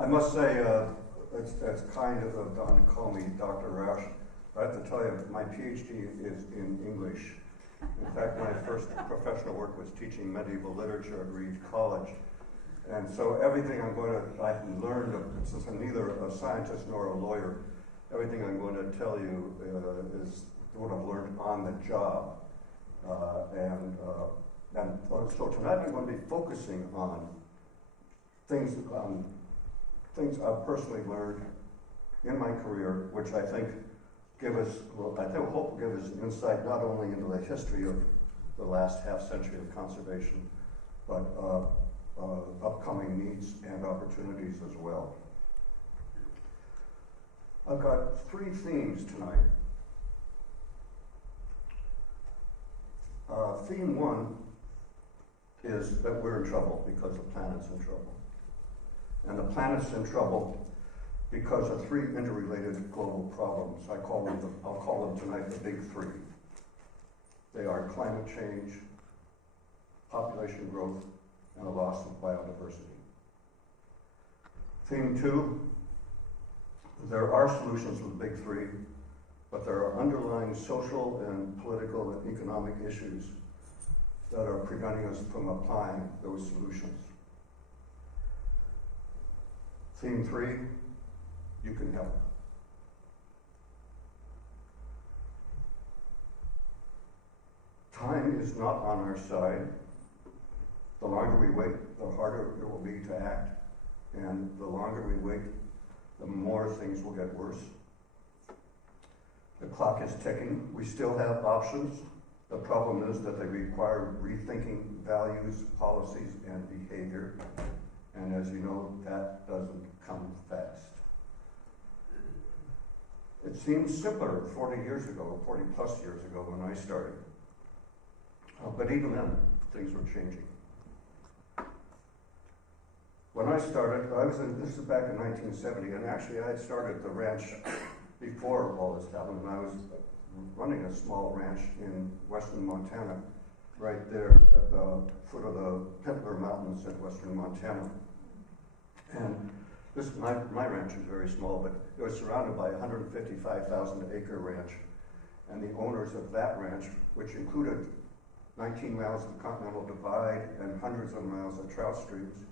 I must say, it's kind of Don to call me Dr. Roush. I have to tell you, my PhD is in English. In fact, my first professional work was teaching medieval literature at Reed College. And so everything I've learned, since I'm neither a scientist nor a lawyer, everything I'm going to tell you is what I've learned on the job. So tonight I'm going to be focusing on things I've personally learned in my career, which I think hope give us an insight not only into the history of the last half century of conservation, but upcoming needs and opportunities as well. I've got 3 themes tonight. Theme 1 is that we're in trouble because the planet's in trouble. And the planet's in trouble because of 3 interrelated global problems. I'll call them tonight the big 3. They are climate change, population growth, and a loss of biodiversity. Theme 2, there are solutions to the big 3, but there are underlying social and political and economic issues that are preventing us from applying those solutions. Theme 3, you can help. Time is not on our side. The longer we wait, the harder it will be to act. And the longer we wait, the more things will get worse. The clock is ticking. We still have options. The problem is that they require rethinking values, policies, and behavior. And as you know, that doesn't come fast. It seems simpler 40 years ago, 40 plus years ago when I started. But even then, things were changing. When I started, this is back in 1970, and actually I had started the ranch before all this happened, and I was running a small ranch in western Montana, right there at the foot of the Pitler Mountains in western Montana. And my ranch is very small, but it was surrounded by a 155,000 acre ranch. And the owners of that ranch, which included 19 miles of Continental Divide and hundreds of miles of trout streams,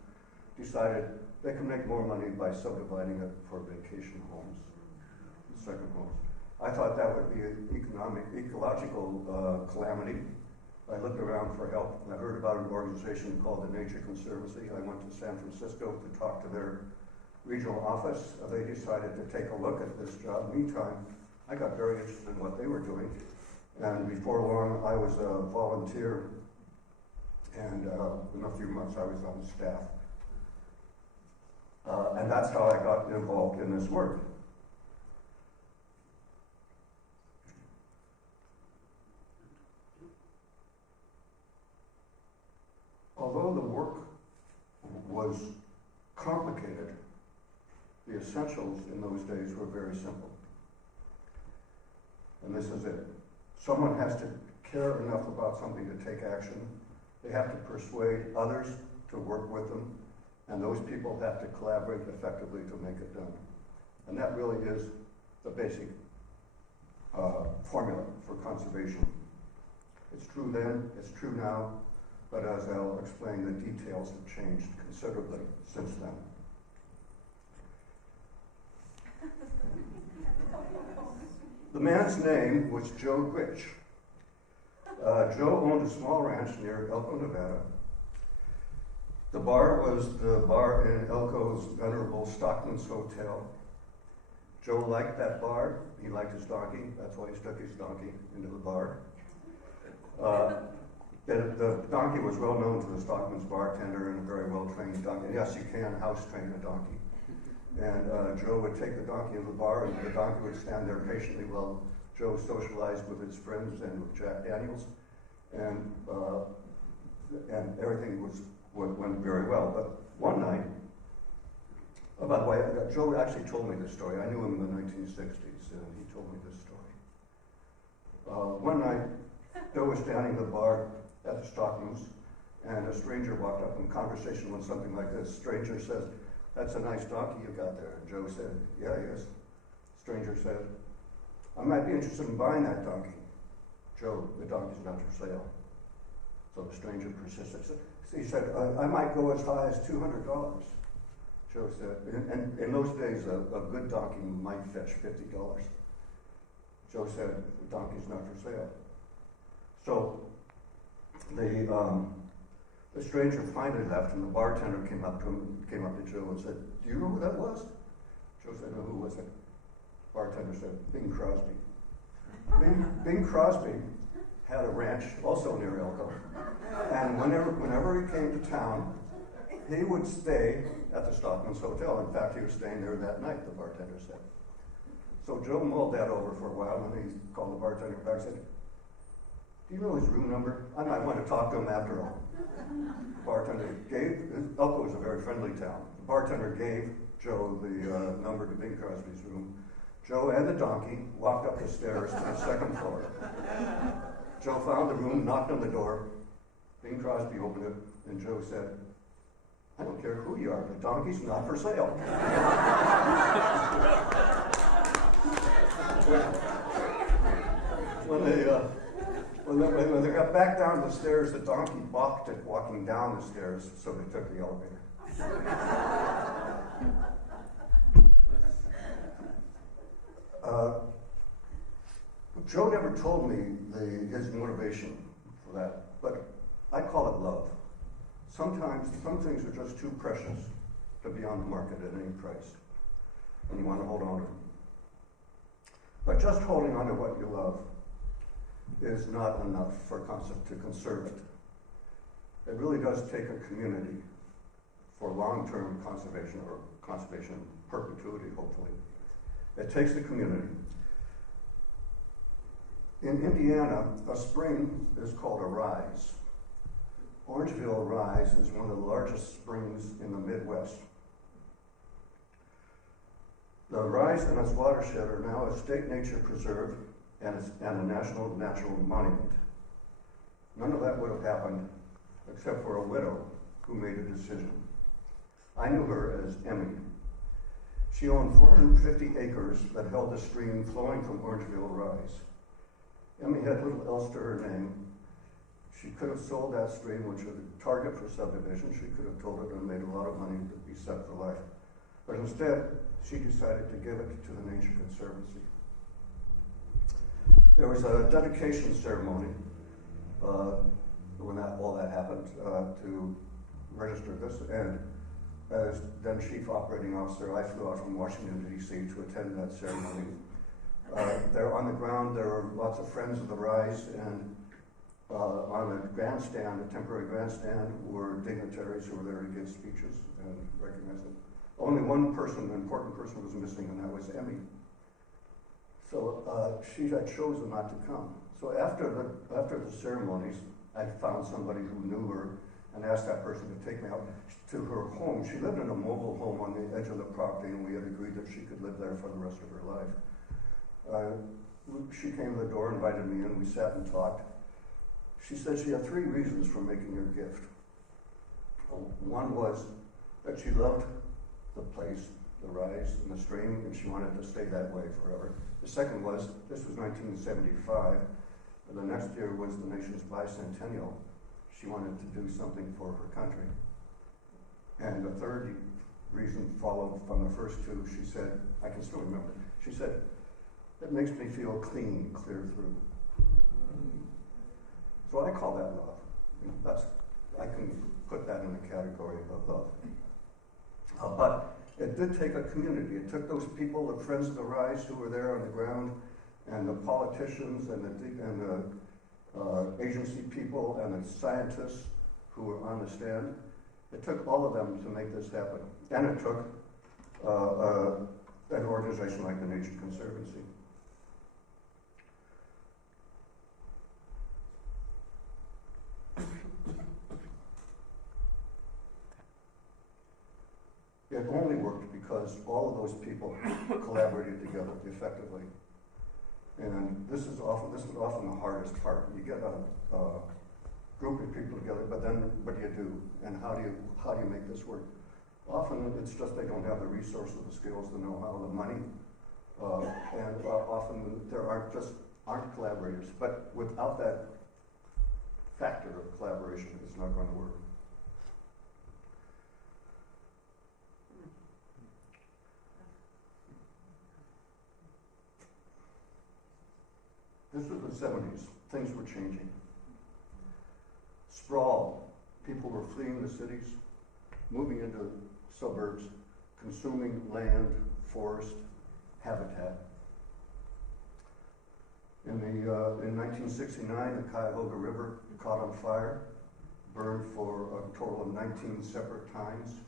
decided they could make more money by subdividing it for vacation homes, second homes. I thought that would be an ecological calamity. I looked around for help, and I heard about an organization called the Nature Conservancy. I went to San Francisco to talk to their regional office. They decided to take a look at this job. Meantime, I got very interested in what they were doing. And before long, I was a volunteer, and in a few months I was on staff. And that's how I got involved in this work. Although the work was complicated, the essentials in those days were very simple. And this is it. Someone has to care enough about something to take action. They have to persuade others to work with them, and those people have to collaborate effectively to make it done. And that really is the basic formula for conservation. It's true then, it's true now, but as I'll explain, the details have changed considerably since then. The man's name was Joe Rich. Joe owned a small ranch near Elko, Nevada. The bar was the bar in Elko's venerable Stockman's Hotel. Joe liked that bar. He liked his donkey. That's why he stuck his donkey into the bar. The donkey was well known to the Stockman's bartender and a very well-trained donkey. Yes, you can house-train a donkey. And Joe would take the donkey into the bar, and the donkey would stand there patiently while Joe socialized with his friends and with Jack Daniels, and everything went very well. But one night, by the way, Joe actually told me this story. I knew him in the 1960s, and he told me this story. One night, Joe was standing at the bar at the Stockman's, and a stranger walked up in conversation with something like this. Stranger says, "That's a nice donkey you got there." And Joe said, "Yeah, yes." Stranger said, "I might be interested in buying that donkey." "Joe, the donkey's not for sale." So the stranger persisted. He said, "I might go as high as $200. Joe said, and in those days, a good donkey might fetch $50. Joe said, "The donkey's not for sale." So the stranger finally left, and the bartender came up to Joe and said, "Do you know who that was?" Joe said, "No, who was it?" Bartender said, "Bing Crosby." Bing Crosby had a ranch also near Elko, and whenever he came to town, he would stay at the Stockman's Hotel. In fact, he was staying there that night, the bartender said. So Joe mulled that over for a while, and he called the bartender back and said, "Do you know his room number? I might want to talk to him after all." The bartender gave, Elko was a very friendly town. The bartender gave Joe the number to Bing Crosby's room. Joe and the donkey walked up the stairs to the second floor. Joe found the room, knocked on the door. Bing Crosby opened it, and Joe said, "I don't care who you are, the donkey's not for sale." When they got back down the stairs, the donkey balked at walking down the stairs, so they took the elevator. Joe never told me his motivation for that, but I call it love. Sometimes some things are just too precious to be on the market at any price, and you want to hold on to them. But just holding on to what you love is not enough to conserve it. It really does take a community for long-term conservation, or conservation in perpetuity, hopefully. It takes a community. In Indiana, a spring is called a rise. Orangeville Rise is one of the largest springs in the Midwest. The rise and its watershed are now a state nature preserve and a national natural monument. None of that would have happened except for a widow who made a decision. I knew her as Emmy. She owned 450 acres that held the stream flowing from Orangeville Rise. Emmy had little else to her name. She could have sold that stream, which was a target for subdivision. She could have told it and made a lot of money to be set for life. But instead, she decided to give it to the Nature Conservancy. There was a dedication ceremony when all that happened to register this, and as then Chief Operating Officer, I flew out from Washington, D.C. to attend that ceremony. There on the ground, there were lots of friends of the Rise, and on a grandstand, a temporary grandstand, were dignitaries who were there to give speeches and recognize them. Only one person, an important person, was missing, and that was Emmy. So she had chosen not to come. So after the ceremonies, I found somebody who knew her and asked that person to take me out to her home. She lived in a mobile home on the edge of the property, and we had agreed that she could live there for the rest of her life. She came to the door, invited me in, we sat and talked. She said she had 3 reasons for making her gift. One was that she loved the place, the Rise and the stream, and she wanted to stay that way forever. The second was, this was 1975, and the next year was the nation's bicentennial. She wanted to do something for her country. And the third reason followed from the first 2. She said, I can still remember, she said, it makes me feel clean, clear through. So I call that love. I can put that in the category of love. But it did take a community. It took those people, the Friends of the Rise who were there on the ground, and the politicians, and the agency people, and the scientists who were on the stand. It took all of them to make this happen. And it took an organization like the Nature Conservancy. It only worked because all of those people collaborated together effectively. And this is often the hardest part. You get a group of people together, but then what do you do? And how do you make this work? Often it's just they don't have the resources, the skills, the know-how, the money, and often there aren't collaborators. But without that factor of collaboration, it's not going to work. This was the 70s. Things were changing. Sprawl. People were fleeing the cities, moving into suburbs, consuming land, forest, habitat. In 1969, the Cuyahoga River caught on fire, burned for a total of 19 separate times.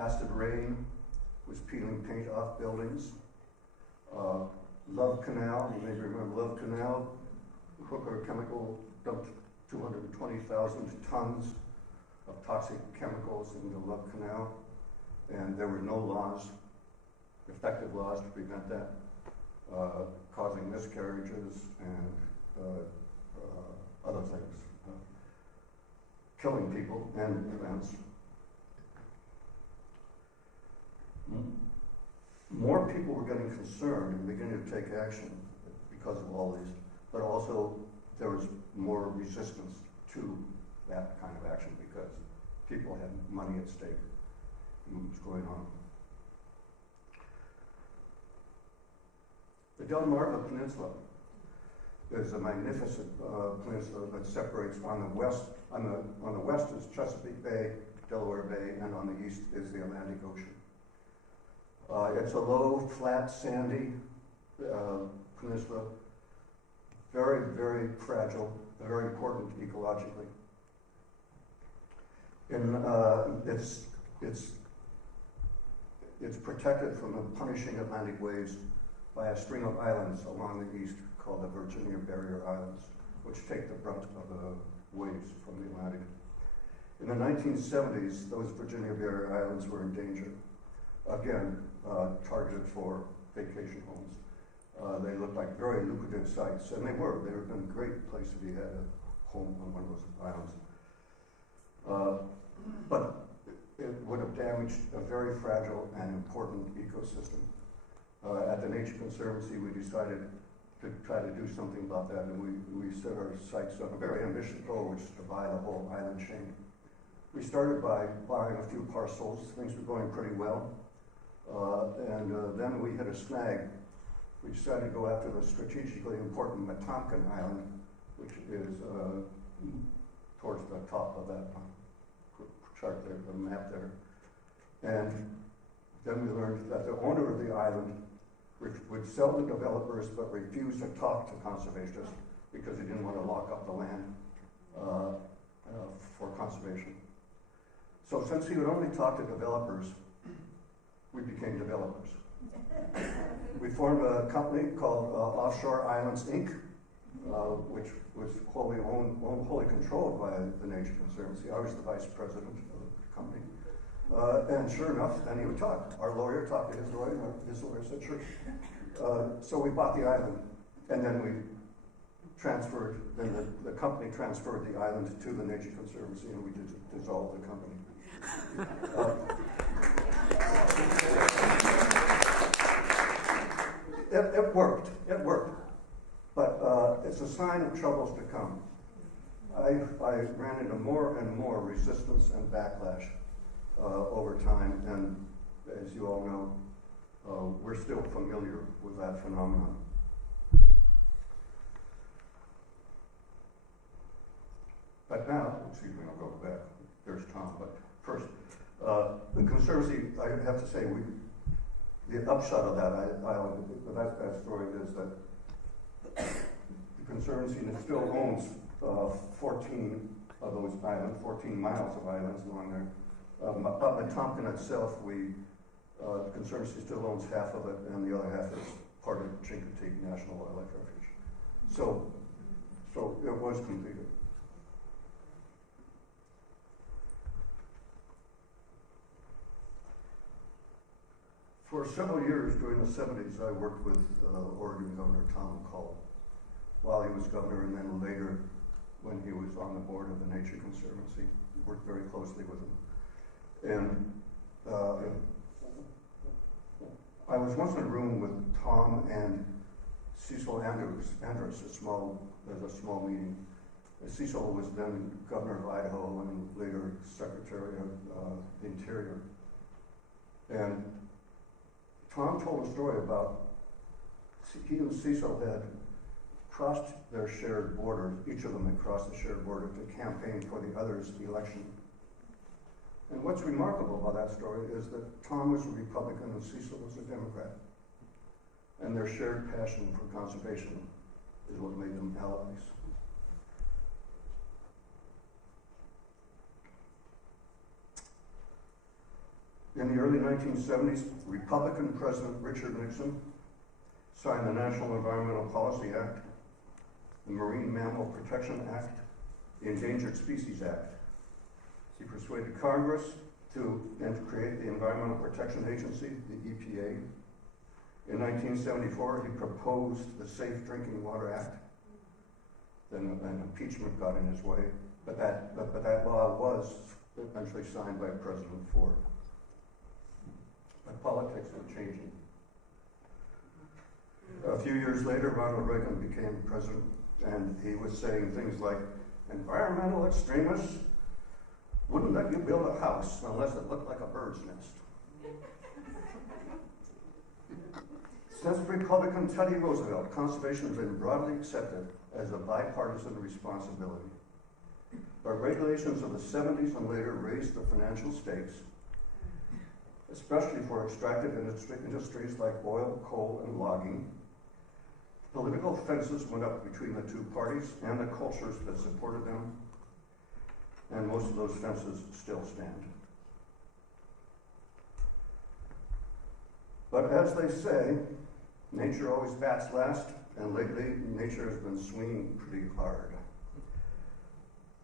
Acid rain was peeling paint off buildings. Love Canal, you may remember Love Canal, Hooker Chemical dumped 220,000 tons of toxic chemicals into Love Canal, and there were no laws, effective laws to prevent that, causing miscarriages and other things, killing people and events. More people were getting concerned and beginning to take action because of all these, but also there was more resistance to that kind of action because people had money at stake in what was going on. The Delmarva Peninsula is a magnificent peninsula that separates on the west is Chesapeake Bay, Delaware Bay, and on the east is the Atlantic Ocean. It's a low, flat, sandy peninsula, very, very fragile, very important ecologically. It's protected from the punishing Atlantic waves by a string of islands along the east called the Virginia Barrier Islands, which take the brunt of the waves from the Atlantic. In the 1970s, those Virginia Barrier Islands were in danger. Again, targeted for vacation homes. They looked like very lucrative sites, and they were. They would have been a great place if you had a home on one of those islands. But it would have damaged a very fragile and important ecosystem. At the Nature Conservancy, we decided to try to do something about that, and we set our sights on a very ambitious goal, which is to buy the whole island chain. We started by buying a few parcels. Things were going pretty well. And then we hit a snag. We decided to go after the strategically important Wetumpka Island, which is towards the top of that chart there, the map there. And then we learned that the owner of the island would sell to developers but refuse to talk to conservationists because he didn't want to lock up the land for conservation. So since he would only talk to developers, we became developers. We formed a company called Offshore Islands, Inc., which was wholly controlled by the Nature Conservancy. I was the vice president of the company. And sure enough, then he would talk. Our lawyer talked to his lawyer, and his lawyer said, sure. So we bought the island, and then we transferred, then the company transferred the island to the Nature Conservancy, and we dissolved the company. It worked. But it's a sign of troubles to come. I ran into more and more resistance and backlash over time, and as you all know, we're still familiar with that phenomenon. But now, excuse me, I'll go back. There's Tom, but first, the Conservancy, I have to say, the upshot of that story is that the Conservancy still owns 14 of those islands, 14 miles of islands along there. Up at Wetumpka itself, the Conservancy still owns half of it, and the other half is part of Chincoteague National Wildlife Refuge. So it was completed. For several years during the 70s, I worked with Oregon Governor Tom McCall while he was governor, and then later when he was on the board of the Nature Conservancy, worked very closely with him. And I was once in a room with Tom and Cecil Andrews, a small meeting. Cecil was then governor of Idaho and later Secretary of the Interior. And Tom told a story about he and Cecil had crossed their shared border. Each of them had crossed the shared border to campaign for the other's election. And what's remarkable about that story is that Tom was a Republican and Cecil was a Democrat. And their shared passion for conservation is what made them allies. In the early 1970s, Republican President Richard Nixon signed the National Environmental Policy Act, the Marine Mammal Protection Act, the Endangered Species Act. He persuaded Congress to create the Environmental Protection Agency, the EPA. In 1974, he proposed the Safe Drinking Water Act. Then an impeachment got in his way, but that law was eventually signed by President Ford. But politics were changing. A few years later, Ronald Reagan became president, and he was saying things like, environmental extremists wouldn't let you build a house unless it looked like a bird's nest. Since Republican Teddy Roosevelt, conservation has been broadly accepted as a bipartisan responsibility. But regulations of the 70s and later raised the financial stakes, especially for extractive industries like oil, coal, and logging. Political fences went up between the two parties and the cultures that supported them, and most of those fences still stand. But as they say, nature always bats last, and lately nature has been swinging pretty hard.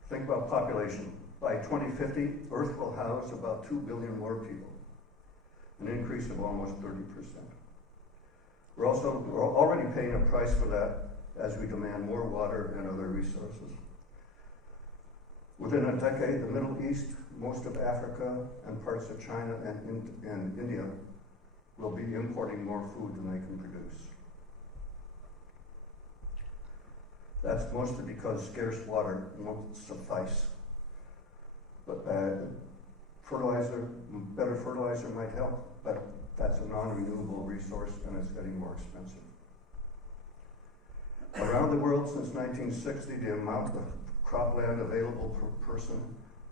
Think about population. By 2050, Earth will house about 2 billion more people, an increase of almost 30%. We're already paying a price for that as we demand more water and other resources. Within a decade, the Middle East, most of Africa, and parts of China and India will be importing more food than they can produce. That's mostly because scarce water won't suffice. But better fertilizer might help, but that's a non-renewable resource and it's getting more expensive. Around the world since 1960, the amount of cropland available per person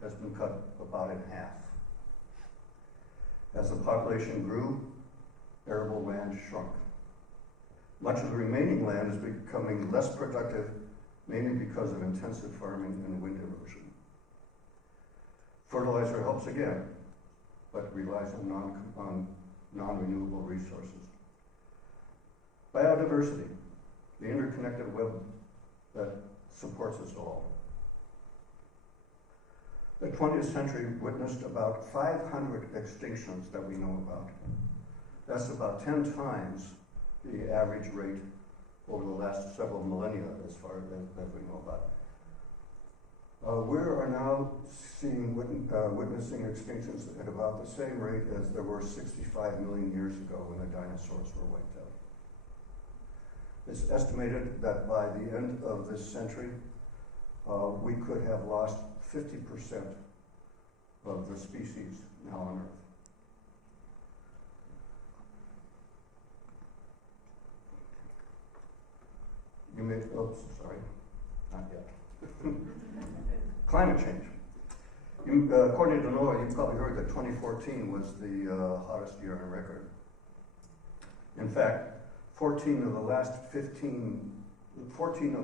has been cut about in half. As the population grew, arable land shrunk. Much of the remaining land is becoming less productive, mainly because of intensive farming and wind erosion. Fertilizer helps again, but relies on non-renewable resources. Biodiversity, the interconnected web that supports us all. The 20th century witnessed about 500 extinctions that we know about. That's about 10 times the average rate over the last several millennia as far as we know about. We are now witnessing extinctions at about the same rate as there were 65 million years ago when the dinosaurs were wiped out. It's estimated that by the end of this century, we could have lost 50% of the species now on Earth. Not yet. Climate change. According to NOAA, you've probably heard that 2014 was the hottest year on record. In fact, 14 of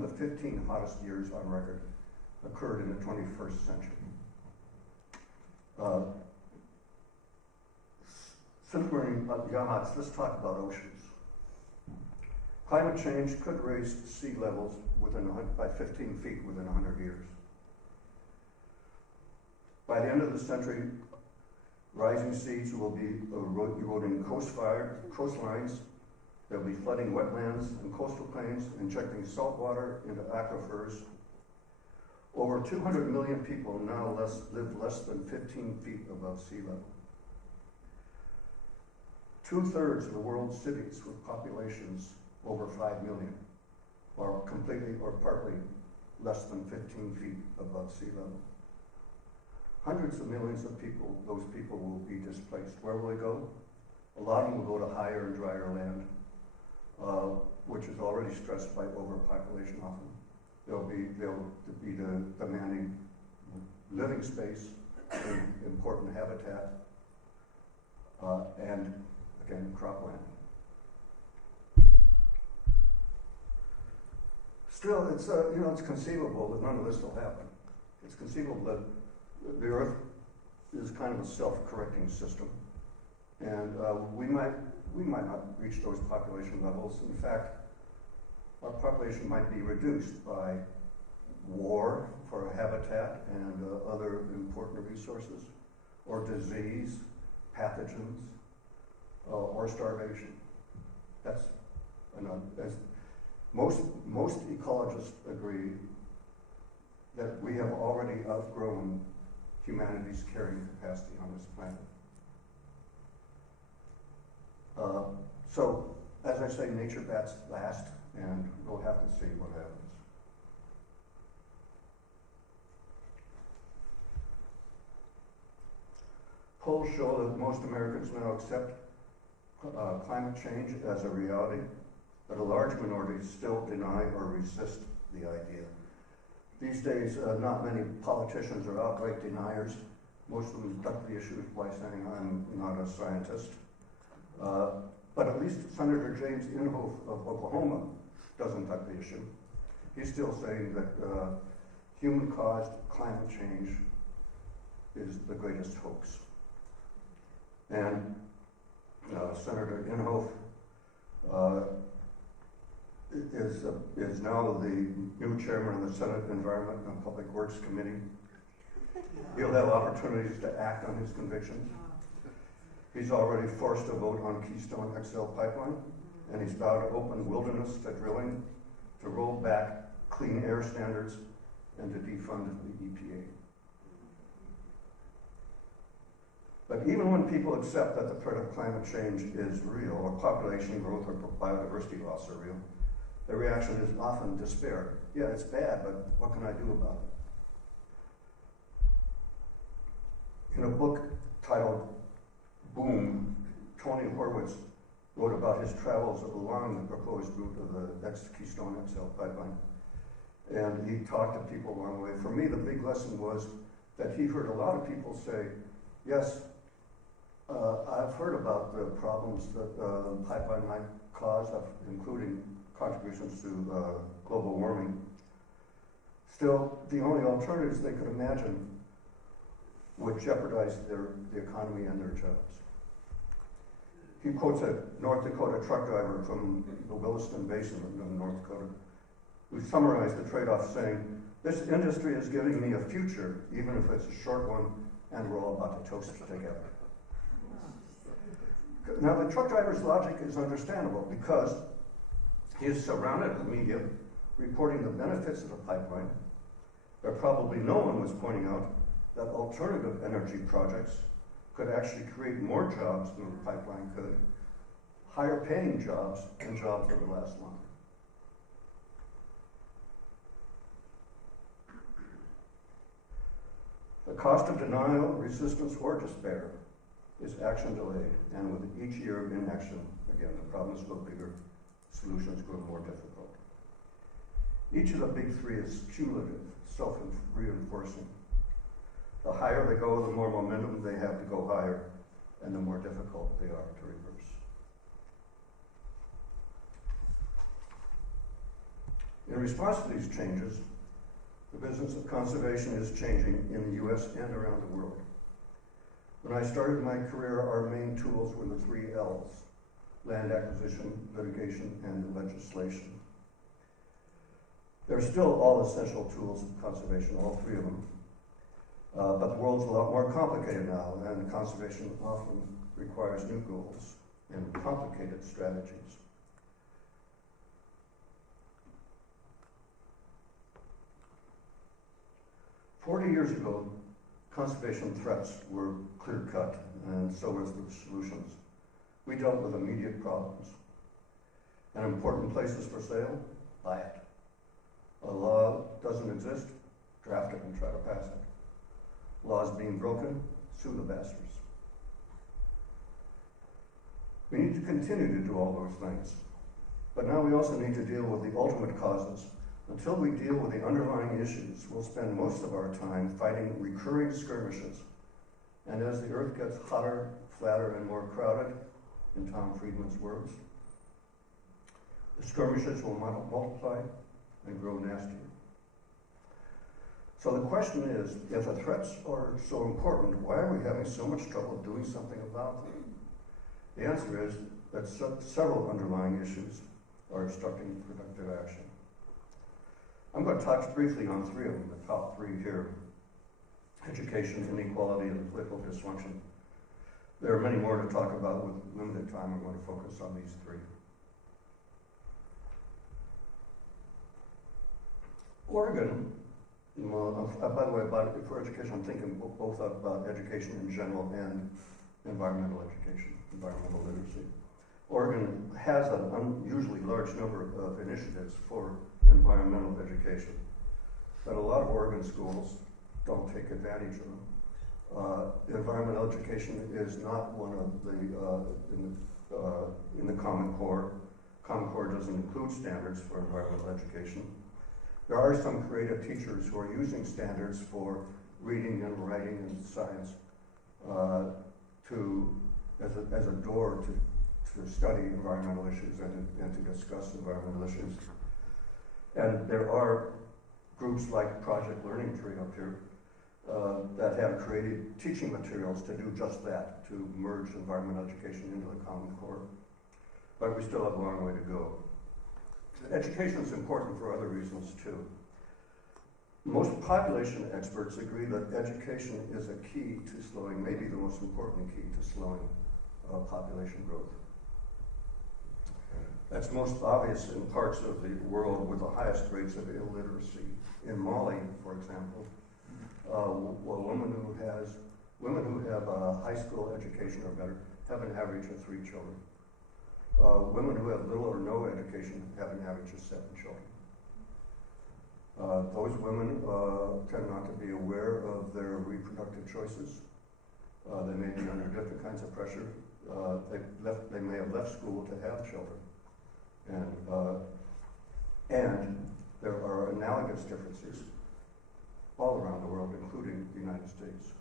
the 15 hottest years on record occurred in the 21st century. Since we're in yachts, let's talk about oceans. Climate change could raise sea levels by 15 feet within 100 years. By the end of the century, rising seas will be eroding coastlines. They'll be flooding wetlands and coastal plains, injecting salt water into aquifers. Over 200 million people now live less than 15 feet above sea level. 2/3 of the world's cities with populations over 5 million are completely or partly less than 15 feet above sea level. Hundreds of millions of people, those people will be displaced. Where will they go? A lot of them will go to higher and drier land, which is already stressed by overpopulation often. They'll be demanding living space, important habitat, and again, cropland. Still, it's conceivable that none of this will happen. It's conceivable that the Earth is kind of a self-correcting system, and we might not reach those population levels. In fact, our population might be reduced by war for habitat and other important resources, or disease, pathogens, or starvation. That's most ecologists agree that we have already outgrown humanity's carrying capacity on this planet. So, as I say, nature bats last, and we'll have to see what happens. Polls show that most Americans now accept climate change as a reality, but a large minority still deny or resist the idea. These days, not many politicians are outright deniers. Most of them duck the issues by saying, I'm not a scientist. But at least Senator James Inhofe of Oklahoma doesn't duck the issue. He's still saying that human-caused climate change is the greatest hoax. And Senator Inhofe is now the new chairman of the Senate Environment and Public Works Committee. He'll have opportunities to act on his convictions. He's already forced a vote on Keystone XL pipeline, and he's vowed to open wilderness to drilling, to roll back clean air standards, and to defund the EPA. But even when people accept that the threat of climate change is real, or population growth or biodiversity loss are real, the reaction is often despair. Yeah, it's bad, but what can I do about it? In a book titled Boom, Tony Horwitz wrote about his travels along the proposed route of the Keystone XL pipeline. And he talked to people along the way. For me, the big lesson was that he heard a lot of people say, yes, I've heard about the problems that the pipeline might cause, including contributions to global warming. Still, the only alternatives they could imagine would jeopardize the economy and their jobs. He quotes a North Dakota truck driver from the Williston Basin in North Dakota, who summarized the trade-off saying, "This industry is giving me a future, even if it's a short one, and we're all about to toast it together." Now, the truck driver's logic is understandable because he is surrounded with media reporting the benefits of the pipeline, but probably no one was pointing out that alternative energy projects could actually create more jobs than the pipeline could, higher paying jobs, and jobs that would last longer. The cost of denial, resistance, or despair is action delayed, and with each year of inaction, again, the problems grow bigger, solutions grow more difficult. Each of the big three is cumulative, self-reinforcing. The higher they go, the more momentum they have to go higher, and the more difficult they are to reverse. In response to these changes, the business of conservation is changing in the US and around the world. When I started my career, our main tools were the 3 L's: land acquisition, litigation, and legislation. They're still all essential tools of conservation, all 3 of them. But the world's a lot more complicated now, and conservation often requires new goals and complicated strategies. 40 years ago, conservation threats were clear-cut, and so was the solutions. We dealt with immediate problems. And important places for sale, buy it. A law doesn't exist, draft it and try to pass it. Laws being broken, sue the bastards. We need to continue to do all those things. But now we also need to deal with the ultimate causes. Until we deal with the underlying issues, we'll spend most of our time fighting recurring skirmishes. And as the earth gets hotter, flatter, and more crowded, in Tom Friedman's words, the skirmishes will multiply and grow nastier. So the question is, if the threats are so important, why are we having so much trouble doing something about them? The answer is that several underlying issues are obstructing productive action. I'm going to touch briefly on three of them, the top three here: education, inequality, and political dysfunction. There are many more to talk about. With limited time, I'm going to focus on these three. Oregon, by the way, for education, I'm thinking both about education in general and environmental education, environmental literacy. Oregon has an unusually large number of initiatives for environmental education, but a lot of Oregon schools don't take advantage of them. Environmental education is not one of the, in the Common Core. Common Core doesn't include standards for environmental education. There are some creative teachers who are using standards for reading and writing and science as a door to study environmental issues and to discuss environmental issues. And there are groups like Project Learning Tree up here that have created teaching materials to do just that, to merge environmental education into the Common Core. But we still have a long way to go. Education is important for other reasons too. Most population experts agree that education is a key to slowing, maybe the most important key to slowing population growth. That's most obvious in parts of the world with the highest rates of illiteracy. In Mali, for example, women who have a high school education or better have an average of 3 children. Women who have little or no education have an average of 7 children. Those women tend not to be aware of their reproductive choices. They may be under different kinds of pressure. They may have left school to have children. And there are analogous differences all around the world, including the United States.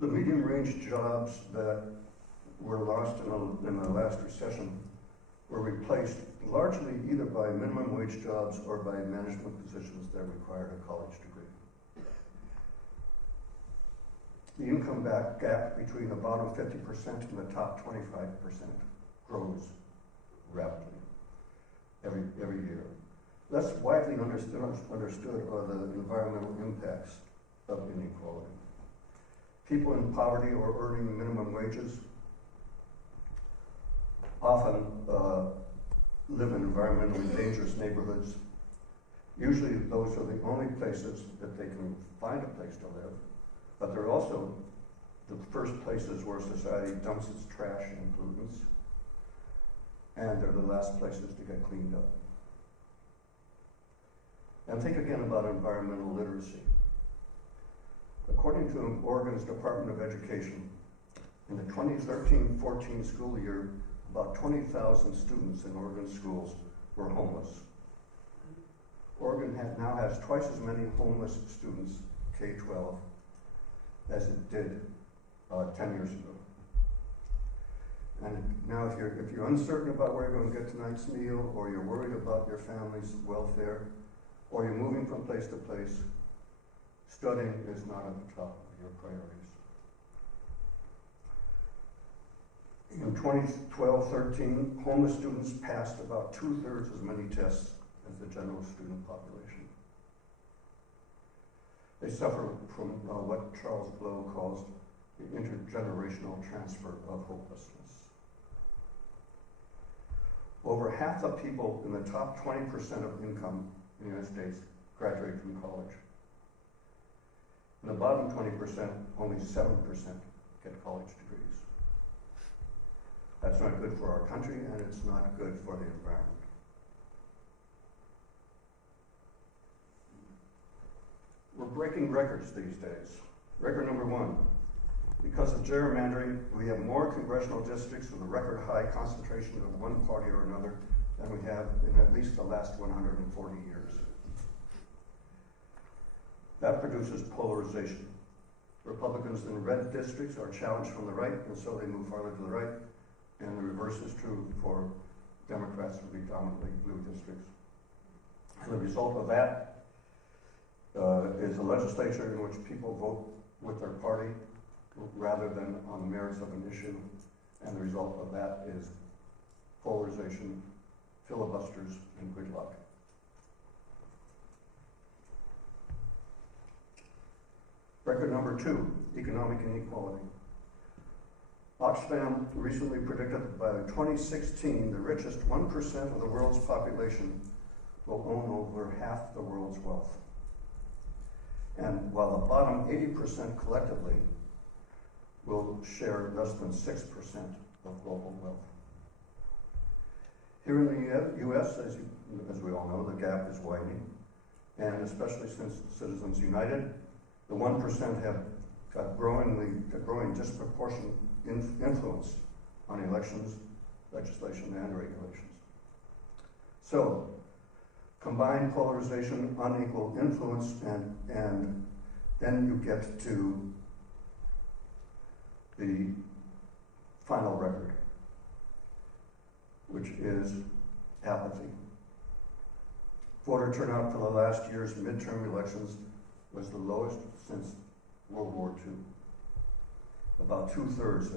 The medium-range jobs that were lost in the last recession were replaced largely either by minimum wage jobs or by management positions that required a college degree. The income gap between the bottom 50% and the top 25% grows rapidly every year. Less widely understood are the environmental impacts of inequality. People in poverty or earning minimum wages often live in environmentally dangerous neighborhoods. Usually those are the only places that they can find a place to live, but they're also the first places where society dumps its trash and pollutants, and they're the last places to get cleaned up. And think again about environmental literacy. According to Oregon's Department of Education, in the 2013-14 school year, about 20,000 students in Oregon schools were homeless. Oregon now has twice as many homeless students, K-12, as it did 10 years ago. And now if you're uncertain about where you're going to get tonight's meal, or you're worried about your family's welfare, or you're moving from place to place, studying is not at the top of your priorities. In 2012-13, homeless students passed about 2/3 as many tests as the general student population. They suffer from what Charles Blow calls the intergenerational transfer of hopelessness. Over half the people in the top 20% of income in the United States graduate from college. In the bottom 20%, only 7% get college degrees. That's not good for our country, and it's not good for the environment. We're breaking records these days. Record number 1. Because of gerrymandering, we have more congressional districts with a record high concentration of one party or another than we have in at least the last 140 years. That produces polarization. Republicans in red districts are challenged from the right, and so they move farther to the right, and the reverse is true for Democrats in predominantly blue districts. And the result of that is a legislature in which people vote with their party rather than on the merits of an issue, and the result of that is polarization, filibusters, and gridlock. Record number 2, economic inequality. Oxfam recently predicted that by 2016, the richest 1% of the world's population will own over half the world's wealth. And while the bottom 80% collectively will share less than 6% of global wealth. Here in the U.S., as we all know, the gap is widening, and especially since Citizens United, the 1% have got growing disproportionate influence on elections, legislation, and regulations. So, combine polarization, unequal influence, and then you get to the final record, which is apathy. Voter turnout for the last year's midterm elections was the lowest since World War II. About 2/3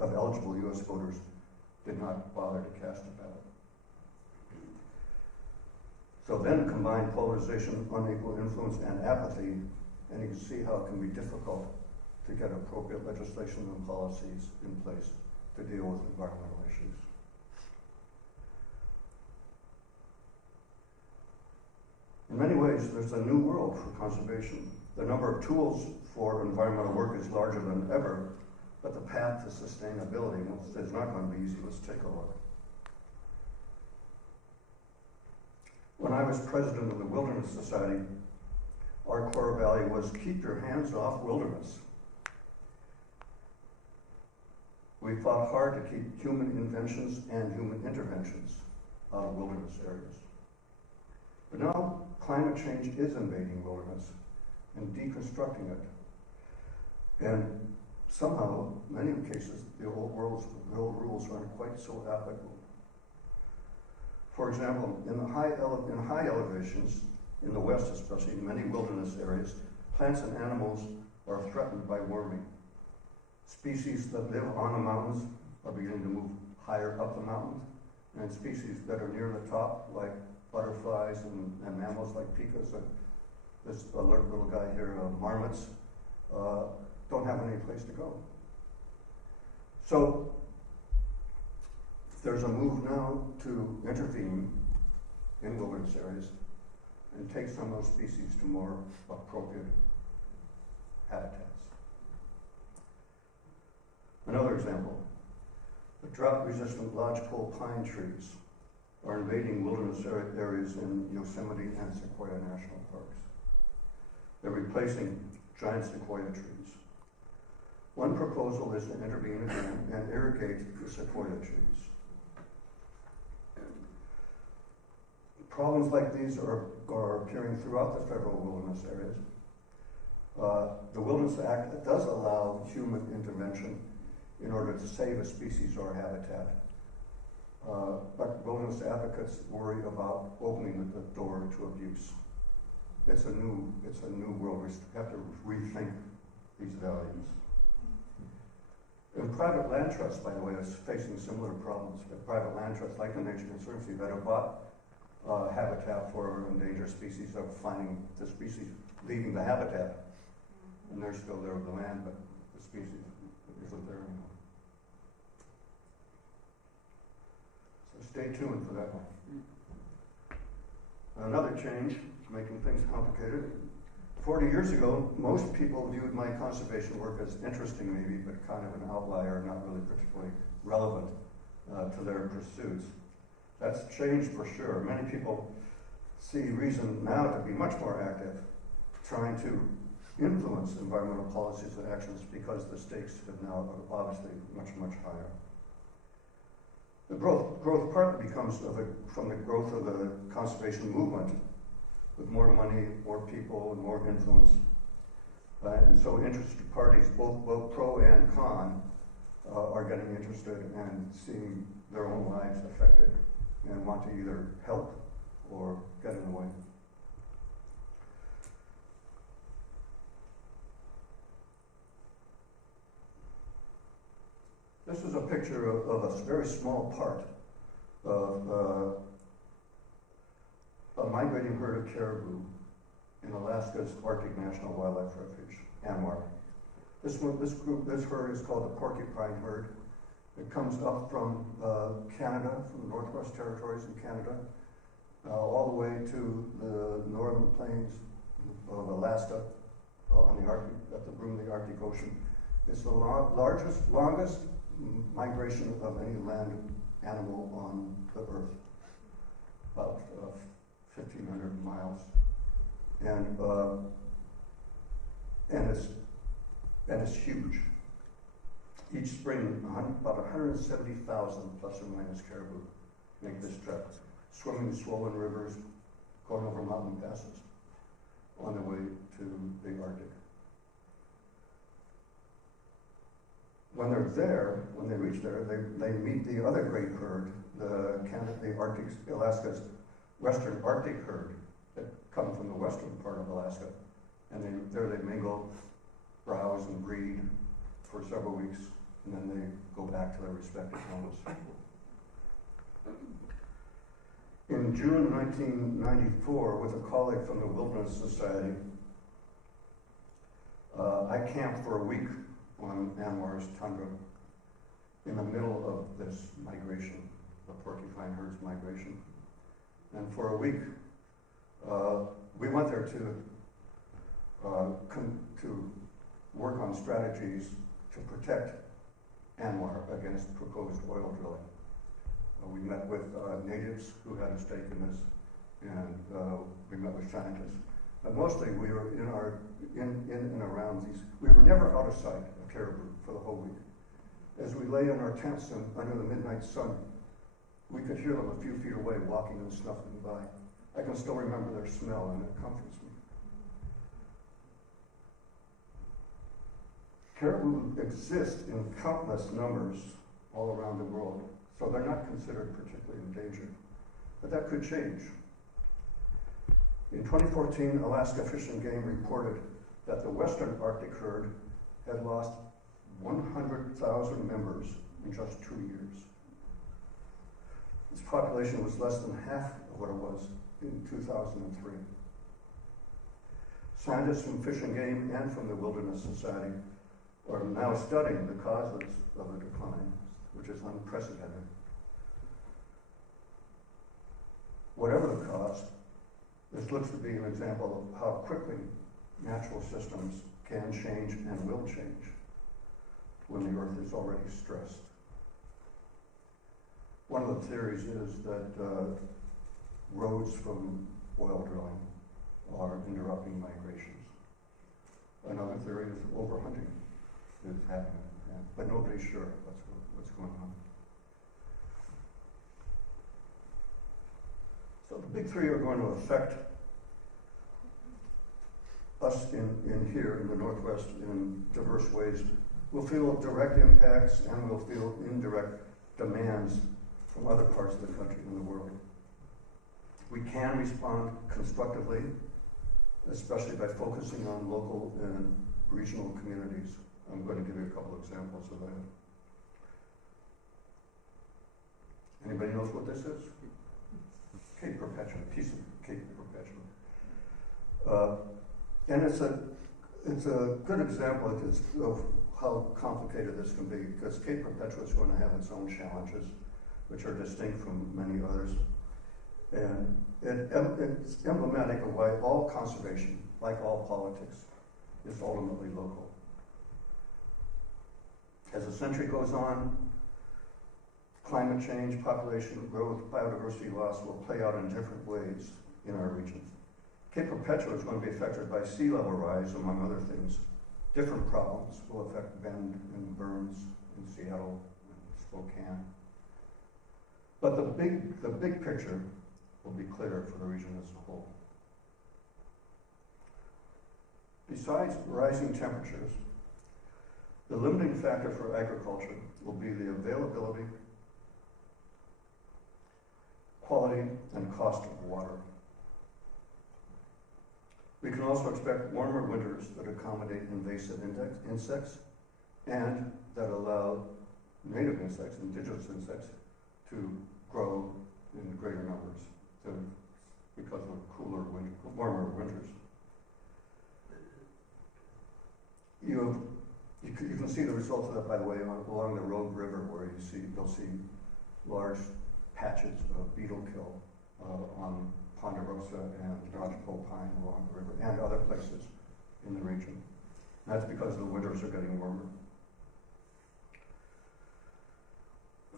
of eligible U.S. voters did not bother to cast a ballot. So then combine polarization, unequal influence, and apathy, and you can see how it can be difficult to get appropriate legislation and policies in place to deal with environmental issues. In many ways, there's a new world for conservation. The number of tools for environmental work is larger than ever, but the path to sustainability is not going to be easy. Let's take a look. When I was president of the Wilderness Society, our core value was keep your hands off wilderness. We fought hard to keep human inventions and human interventions out of wilderness areas. But now climate change is invading wilderness and deconstructing it. And somehow, in many cases, the old rules aren't quite so applicable. For example, in high elevations, in the west especially, in many wilderness areas, plants and animals are threatened by warming. Species that live on the mountains are beginning to move higher up the mountain, and species that are near the top, like butterflies and mammals like pikas, this alert little guy here, marmots, don't have any place to go. So there's a move now to intervene in wilderness areas and take some of those species to more appropriate habitats. Another example, the drought-resistant lodgepole pine trees are invading wilderness areas in Yosemite and Sequoia National Parks. They're replacing giant sequoia trees. One proposal is to intervene again and irrigate the sequoia trees. Problems like these are appearing throughout the federal wilderness areas. The Wilderness Act does allow human intervention in order to save a species or habitat. But wilderness advocates worry about opening the door to abuse. It's a new world. We have to rethink these values. And private land trusts, by the way, is facing similar problems. Private land trusts, like the Nature Conservancy, that have bought habitat for endangered species, are finding the species leaving the habitat, and they're still there with the land, but the species isn't there anymore. So Stay tuned for that one. Another change, making things complicated. 40 years ago, most people viewed my conservation work as interesting maybe, but kind of an outlier, not really particularly relevant to their pursuits. That's changed for sure. Many people see reason now to be much more active, trying to influence environmental policies and actions because the stakes have now obviously much, much higher. The growth partly comes from the growth of the conservation movement, with more money, more people, and more influence. And so interested parties, both pro and con, are getting interested and seeing their own lives affected and want to either help or get in the way. This is a picture of a very small part of a migrating herd of caribou in Alaska's Arctic National Wildlife Refuge, ANWR. This herd is called the porcupine herd. It comes up from Canada, from the Northwest Territories in Canada, all the way to the northern plains of Alaska, on the Arctic, at the brim of the Arctic Ocean. It's the longest migration of any land animal on the Earth, about 1,500 miles, and it's huge. Each spring, about 170,000 plus or minus caribou make this trek, swimming swollen rivers, going over mountain passes on their way to the Arctic. When they're there, when they reach there, they meet the other great herd, the Arctic, Alaska's Western Arctic herd that come from the western part of Alaska. And they mingle, browse, and breed for several weeks, and then they go back to their respective homes. In June 1994, with a colleague from the Wilderness Society, I camped for a week on ANWR's tundra in the middle of this migration, the porcupine herd's migration. And for a week, we went there to work on strategies to protect ANWR against proposed oil drilling. We met with natives who had a stake in this, and we met with scientists. But mostly we were in and around these. We were never out of sight of caribou for the whole week. As we lay in our tents under the midnight sun, we could hear them a few feet away walking and snuffling by. I can still remember their smell, and it comforts me. Caribou exist in countless numbers all around the world, so they're not considered particularly endangered. But that could change. In 2014, Alaska Fish and Game reported that the Western Arctic herd had lost 100,000 members in just 2 years. Its population was less than half of what it was in 2003. Scientists from Fish and Game and from the Wilderness Society are now studying the causes of the decline, which is unprecedented. Whatever the cause, this looks to be an example of how quickly natural systems can change and will change when the Earth is already stressed. One of the theories is that roads from oil drilling are interrupting migrations. Another theory is overhunting is happening, but nobody's sure what's going on. So the big three are going to affect us in here in the Northwest in diverse ways. We'll feel direct impacts and we'll feel indirect demands from other parts of the country and the world. We can respond constructively, especially by focusing on local and regional communities. I'm going to give you a couple examples of that. Anybody knows what this is? Cape Perpetua, piece of Cape Perpetua. And it's a good example of how complicated this can be, because Cape Perpetua is going to have its own challenges. which are distinct from many others. And it's emblematic of why all conservation, like all politics, is ultimately local. As the century goes on, climate change, population growth, biodiversity loss will play out in different ways in our regions. Cape Perpetua is going to be affected by sea level rise, among other things. Different problems will affect Bend and Burns in Seattle and Spokane. But the big picture will be clear for the region as a whole. Besides rising temperatures, the limiting factor for agriculture will be the availability, quality, and cost of water. We can also expect warmer winters that accommodate invasive insects and that allow native insects, indigenous insects, to grow in greater numbers because of warmer winters. You can see the results of that, by the way, along the Rogue River, where you'll see large patches of beetle kill on Ponderosa and Dodgepole Pine along the river, and other places in the region. And that's because the winters are getting warmer.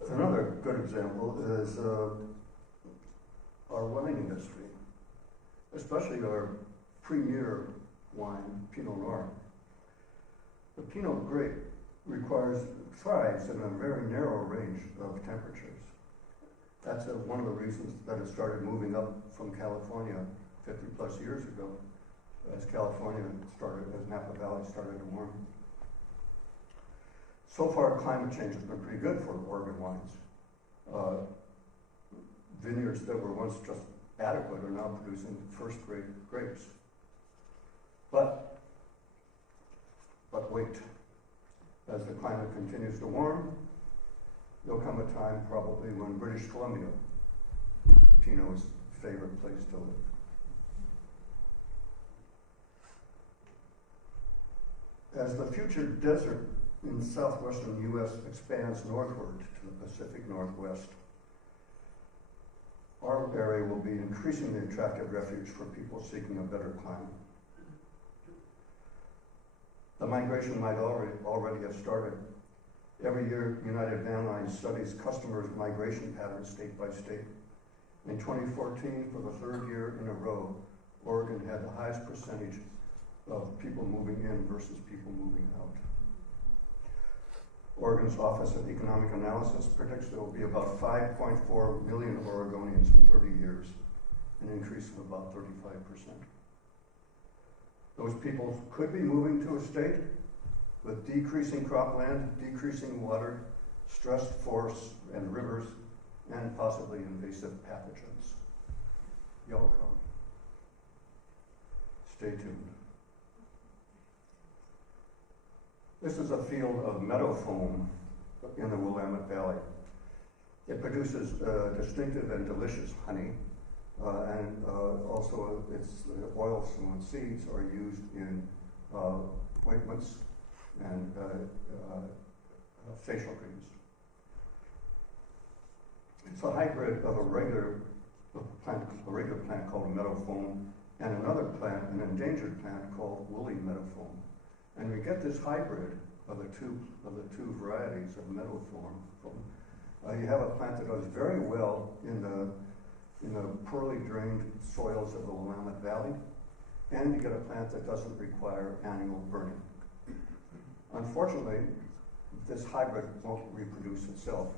Another good example is our wine industry, especially our premier wine, Pinot Noir. The Pinot grape thrives in a very narrow range of temperatures. That's one of the reasons that it started moving up from California 50 plus years ago, as Napa Valley started to warm. So far, climate change has been pretty good for Oregon wines. Vineyards that were once just adequate are now producing first-grade grapes. But wait, as the climate continues to warm, there'll come a time probably when British Columbia, the Pinot's favorite place to live. As the future desert in southwestern U.S. expands northward to the Pacific Northwest, our area will be an increasingly attractive refuge for people seeking a better climate. The migration might already have started. Every year, United Van Lines studies customers' migration patterns state by state. In 2014, for the third year in a row, Oregon had the highest percentage of people moving in versus people moving out. Oregon's Office of Economic Analysis predicts there will be about 5.4 million Oregonians in 30 years, an increase of about 35%. Those people could be moving to a state with decreasing cropland, decreasing water, stressed forests and rivers, and possibly invasive pathogens. Y'all come. Stay tuned. This is a field of meadow foam in the Willamette Valley. It produces distinctive and delicious honey, and also its oils from its seeds are used in ointments and facial creams. It's a hybrid of a regular plant called meadow foam and another plant, an endangered plant called woolly meadow foam. And we get this hybrid of the two varieties of meadow foam. You have a plant that does very well in the poorly drained soils of the Willamette Valley, and you get a plant that doesn't require annual burning. Unfortunately, this hybrid won't reproduce itself.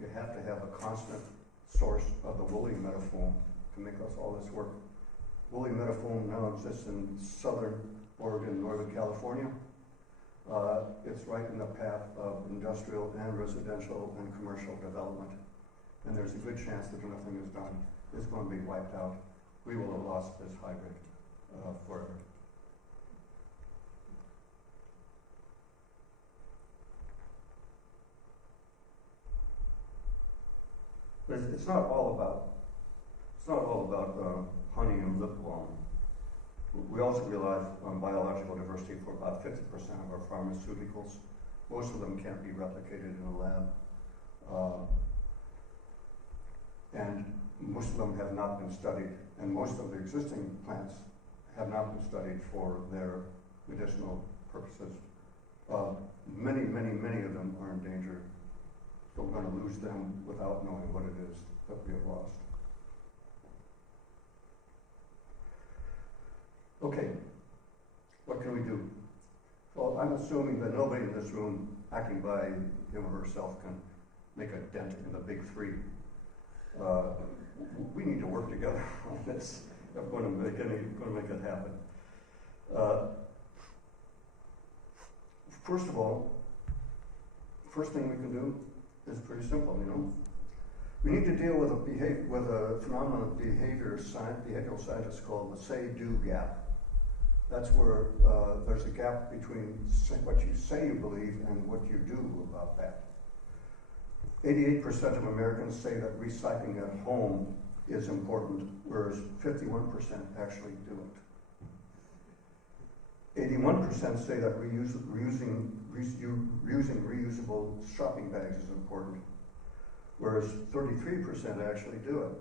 You have to have a constant source of the woolly meadow foam to make us all this work. Woolly meadow foam now exists in southern Oregon, Northern California. It's right in the path of industrial and residential and commercial development. And there's a good chance that if nothing is done, it's going to be wiped out. We will have lost this hybrid forever. But it's not all about honey and lip balm. We also rely on biological diversity for about 50% of our pharmaceuticals. Most of them can't be replicated in a lab. and most of them have not been studied, and most of the existing plants have not been studied for their medicinal purposes. Many, many, many of them are in danger, so we're going to lose them without knowing what it is that we have lost. Okay, what can we do? Well, I'm assuming that nobody in this room acting by him or herself can make a dent in the big three. We need to work together on this if we're going to make it happen. First of all, first thing we can do is pretty simple, you know. We need to deal with a phenomenon of behavioral scientists called the say-do gap. That's where there's a gap between what you say you believe and what you do about that. 88% of Americans say that recycling at home is important, whereas 51% actually do it. 81% say that reusing reusable shopping bags is important, whereas 33% actually do it.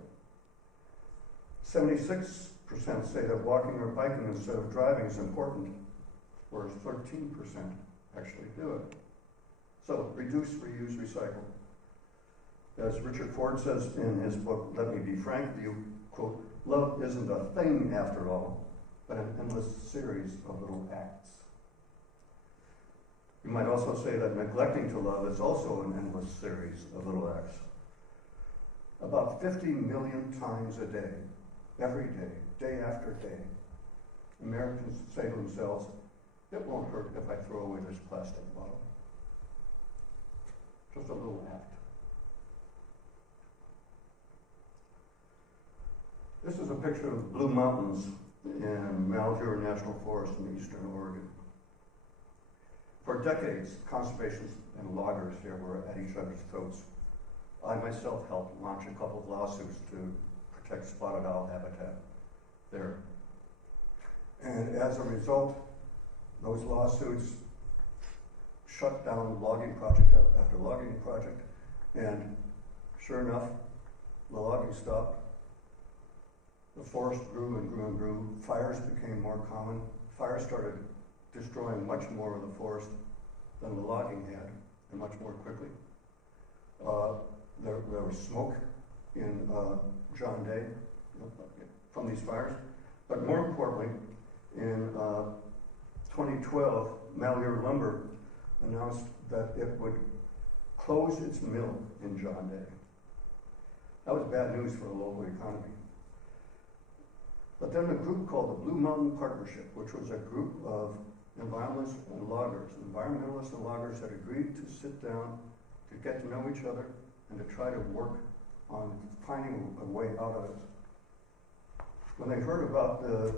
76% say that walking or biking instead of driving is important, whereas 13% actually do it. So reduce, reuse, recycle. As Richard Ford says in his book, Let Me Be Frank with You, quote, love isn't a thing after all, but an endless series of little acts. You might also say that neglecting to love is also an endless series of little acts. About 50 million times a day, every day, day after day, Americans say to themselves, it won't hurt if I throw away this plastic bottle. Just a little act. This is a picture of Blue Mountains in Malheur National Forest in eastern Oregon. For decades, conservationists and loggers here were at each other's throats. I myself helped launch a couple of lawsuits to protect spotted owl habitat there. And as a result, those lawsuits shut down logging project after logging project, and sure enough, the logging stopped. The forest grew and grew and grew. Fires became more common. Fires started destroying much more of the forest than the logging had, and much more quickly. There was smoke in John Day from these fires. But more importantly, in 2012, Malheur Lumber announced that it would close its mill in John Day. That was bad news for the local economy. But then a group called the Blue Mountain Partnership, which was a group of environmentalists and loggers that agreed to sit down, to get to know each other, and to try to work on finding a way out of it. When they heard about the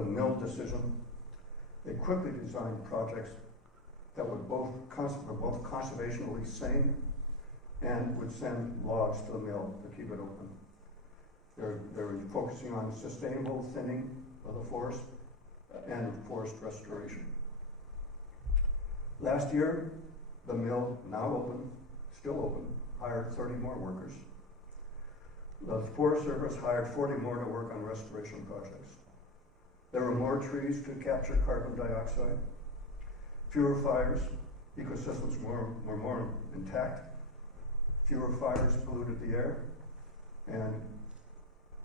mill decision, they quickly designed projects that were both conservationally sane and would send logs to the mill to keep it open. They were focusing on sustainable thinning of the forest and forest restoration. Last year, the mill, now open, still open, hired 30 more workers. The Forest Service hired 40 more to work on restoration projects. There were more trees to capture carbon dioxide, fewer fires, ecosystems were more intact, fewer fires polluted the air, and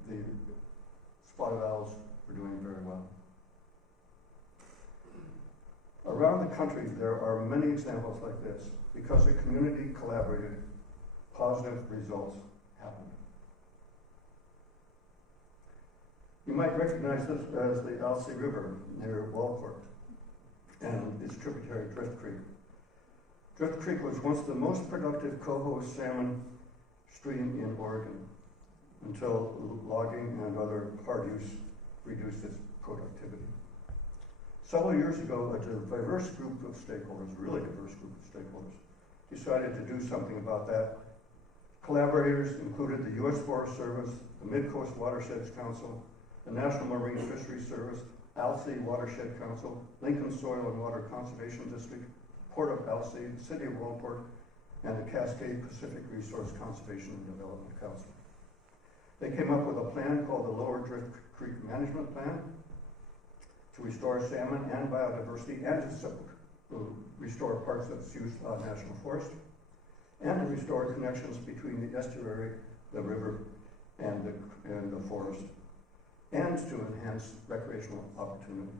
the spotted owls were doing very well. Around the country, there are many examples like this. Because the community collaborated, positive results happened. You might recognize this as the Alsea River near Walcourt and its tributary Drift Creek. Drift Creek was once the most productive coho salmon stream in Oregon until logging and other hard use reduced its productivity. Several years ago, a diverse group of stakeholders, really diverse group of stakeholders, decided to do something about that. Collaborators included the U.S. Forest Service, the Mid-Coast Watersheds Council, the National Marine Fisheries Service, Alsea Watershed Council, Lincoln Soil and Water Conservation District, Port of Alsea, the City of Walport, and the Cascade Pacific Resource Conservation and Development Council. They came up with a plan called the Lower Drift Creek Management Plan to restore salmon and biodiversity and to restore parts of Siuslaw National Forest and to restore connections between the estuary, the river, and the forest, and to enhance recreational opportunities.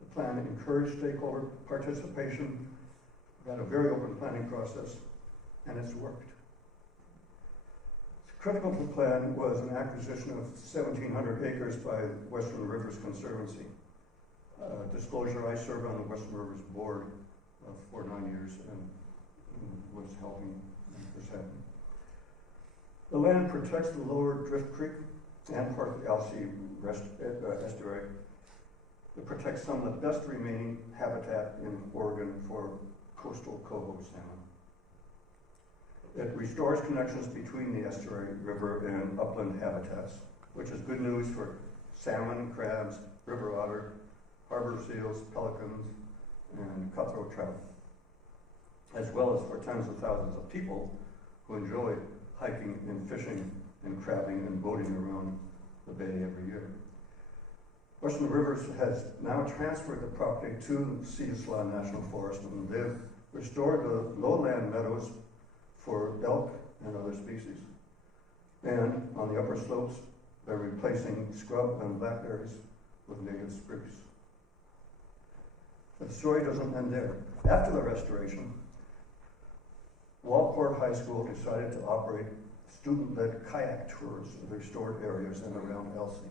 The plan encouraged stakeholder participation, had a very open planning process, and it's worked. Critical to the plan was an acquisition of 1,700 acres by Western Rivers Conservancy. Disclosure, I served on the Western Rivers Board for 9 years and was helping this happen. The land protects the lower Drift Creek and part of the Alsea estuary. It protects some of the best remaining habitat in Oregon for coastal coho salmon. It restores connections between the estuary, river, and upland habitats, which is good news for salmon, crabs, river otter, harbor seals, pelicans, and cutthroat trout, as well as for tens of thousands of people who enjoy hiking and fishing and crabbing and boating around the bay every year. Western Rivers has now transferred the property to Siuslaw National Forest, and they've restored the lowland meadows for elk and other species. And on the upper slopes, they're replacing scrub and blackberries with native spruce. But the story doesn't end there. After the restoration, Walport High School decided to operate student-led kayak tours of the restored areas and around Alsea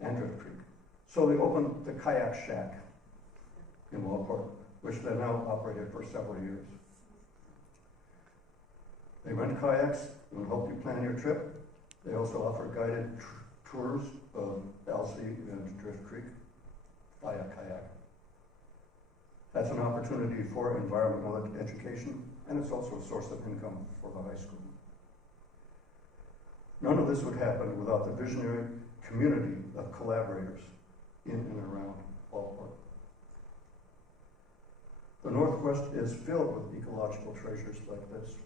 and Drift Creek. So they opened the Kayak Shack in Walport, which they now operated for several years. They rent kayaks and help you plan your trip. They also offer guided tours of Alsea and Drift Creek via kayak. That's an opportunity for environmental education, and it's also a source of income for the high school. None of this would happen without the visionary community of collaborators in and around Walport. The Northwest is filled with ecological treasures like this.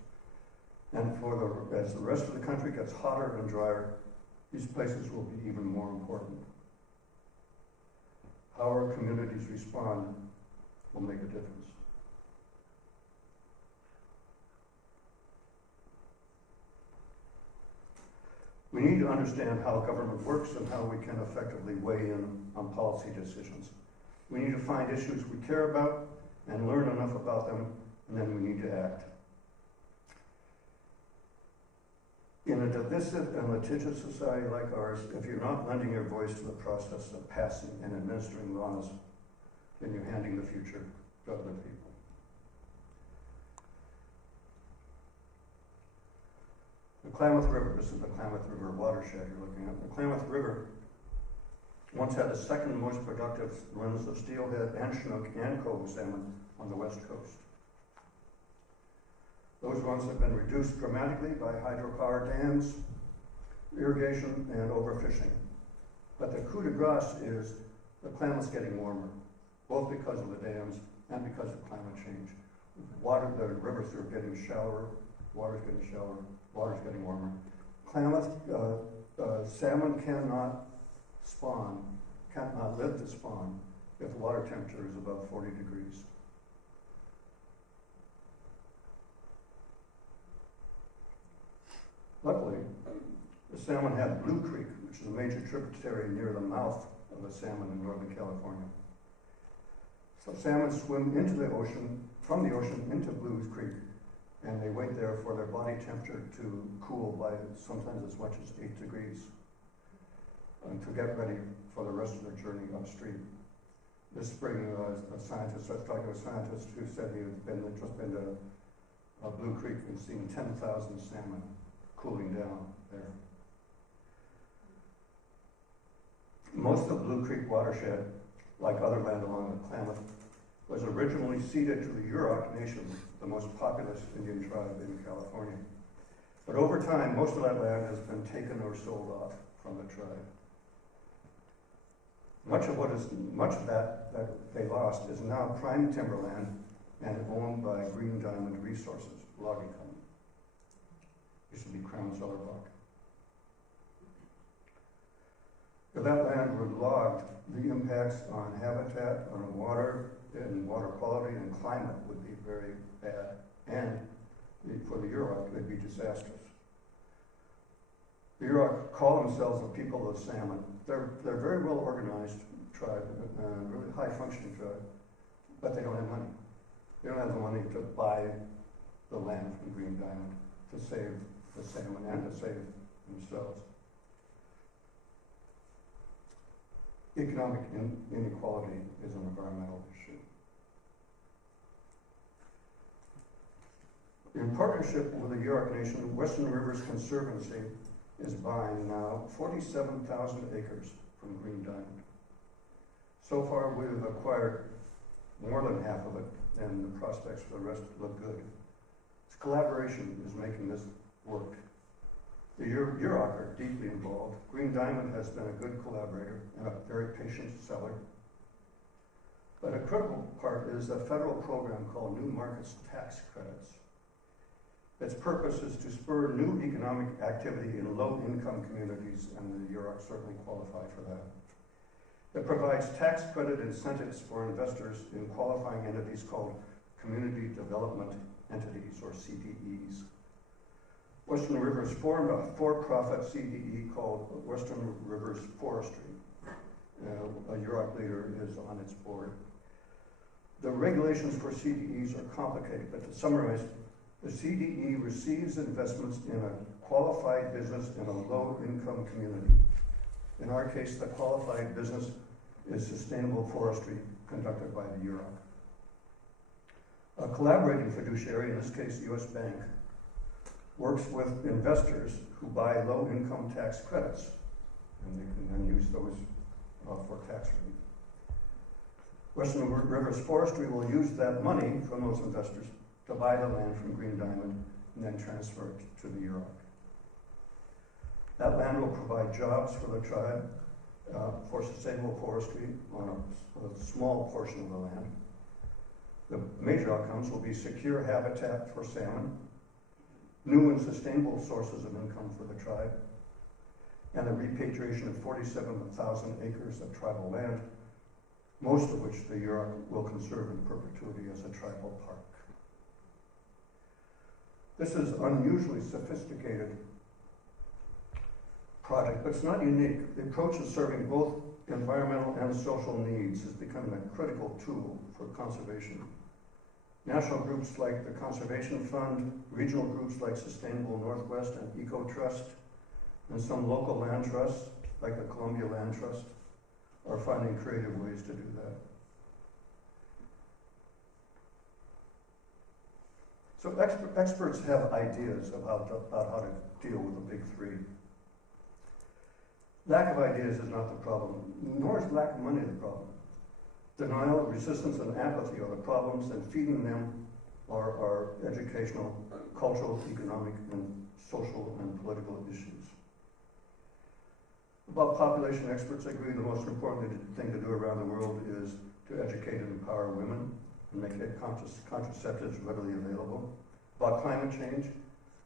And as the rest of the country gets hotter and drier, these places will be even more important. How our communities respond will make a difference. We need to understand how government works and how we can effectively weigh in on policy decisions. We need to find issues we care about and learn enough about them, and then we need to act. In a divisive and litigious society like ours, if you're not lending your voice to the process of passing and administering laws, then you're handing the future to other people. The Klamath River, this is the Klamath River watershed you're looking at. The Klamath River once had the second most productive runs of steelhead and chinook and coho salmon on the west coast. Those runs have been reduced dramatically by hydropower dams, irrigation, and overfishing. But the coup de grace is the Klamath's getting warmer, both because of the dams and because of climate change. The rivers are getting shallower, water's getting shallower, water's getting warmer. Klamath salmon cannot live to spawn if the water temperature is above 40 degrees. Luckily, the salmon have Blue Creek, which is a major tributary near the mouth of the salmon in Northern California. So salmon swim into the ocean, from the ocean into Blue Creek, and they wait there for their body temperature to cool by sometimes as much as 8 degrees to get ready for the rest of their journey upstream. This spring, I was talking to a scientist who said he had just been to Blue Creek and seen 10,000 salmon cooling down there. Most of Blue Creek watershed, like other land along the Klamath, was originally ceded to the Yurok Nation, the most populous Indian tribe in California. But over time, most of that land has been taken or sold off from the tribe. Much of that they lost is now prime timberland and owned by Green Diamond Resources, logging company. Used to be Crown Zellerbach. If that land were logged, the impacts on habitat, on water, and water quality and climate would be very bad, and for the Yurok, they'd be disastrous. The Yurok call themselves the people of the salmon. They're very well organized tribe, really high functioning tribe, but they don't have money. They don't have the money to buy the land from Green Diamond to save the salmon and to save themselves. Economic inequality is an environmental issue. In partnership with the Yurok Nation, Western Rivers Conservancy is buying now 47,000 acres from Green Diamond. So far, we've acquired more than half of it, and the prospects for the rest look good. This collaboration is making this work. The Yurok are deeply involved. Green Diamond has been a good collaborator and a very patient seller. But a critical part is a federal program called New Markets Tax Credits. Its purpose is to spur new economic activity in low-income communities, and the Yurok certainly qualify for that. It provides tax credit incentives for investors in qualifying entities called Community Development Entities, or CDEs. Western Rivers formed a for-profit CDE called Western Rivers Forestry. A Yurok leader is on its board. The regulations for CDEs are complicated, but to summarize, the CDE receives investments in a qualified business in a low-income community. In our case, the qualified business is sustainable forestry conducted by the Yurok. A collaborating fiduciary, in this case U.S. Bank, works with investors who buy low-income tax credits, and they can then use those for tax relief. Western Rivers Forestry will use that money from those investors to buy the land from Green Diamond and then transfer it to the Yurok. That land will provide jobs for the tribe for sustainable forestry on a small portion of the land. The major outcomes will be secure habitat for salmon, new and sustainable sources of income for the tribe, and the repatriation of 47,000 acres of tribal land, most of which the Yurok will conserve in perpetuity as a tribal park. This is unusually sophisticated project, but it's not unique. The approach of serving both environmental and social needs is becoming a critical tool for conservation. National groups like the Conservation Fund, regional groups like Sustainable Northwest and Eco Trust, and some local land trusts, like the Columbia Land Trust, are finding creative ways to do that. So experts have ideas about how to deal with the big three. Lack of ideas is not the problem, nor is lack of money the problem. Denial, resistance, and apathy are the problems, and feeding them are educational, cultural, economic, and social and political issues. About population, experts agree the most important thing to do around the world is to educate and empower women and make contraceptives readily available. About climate change,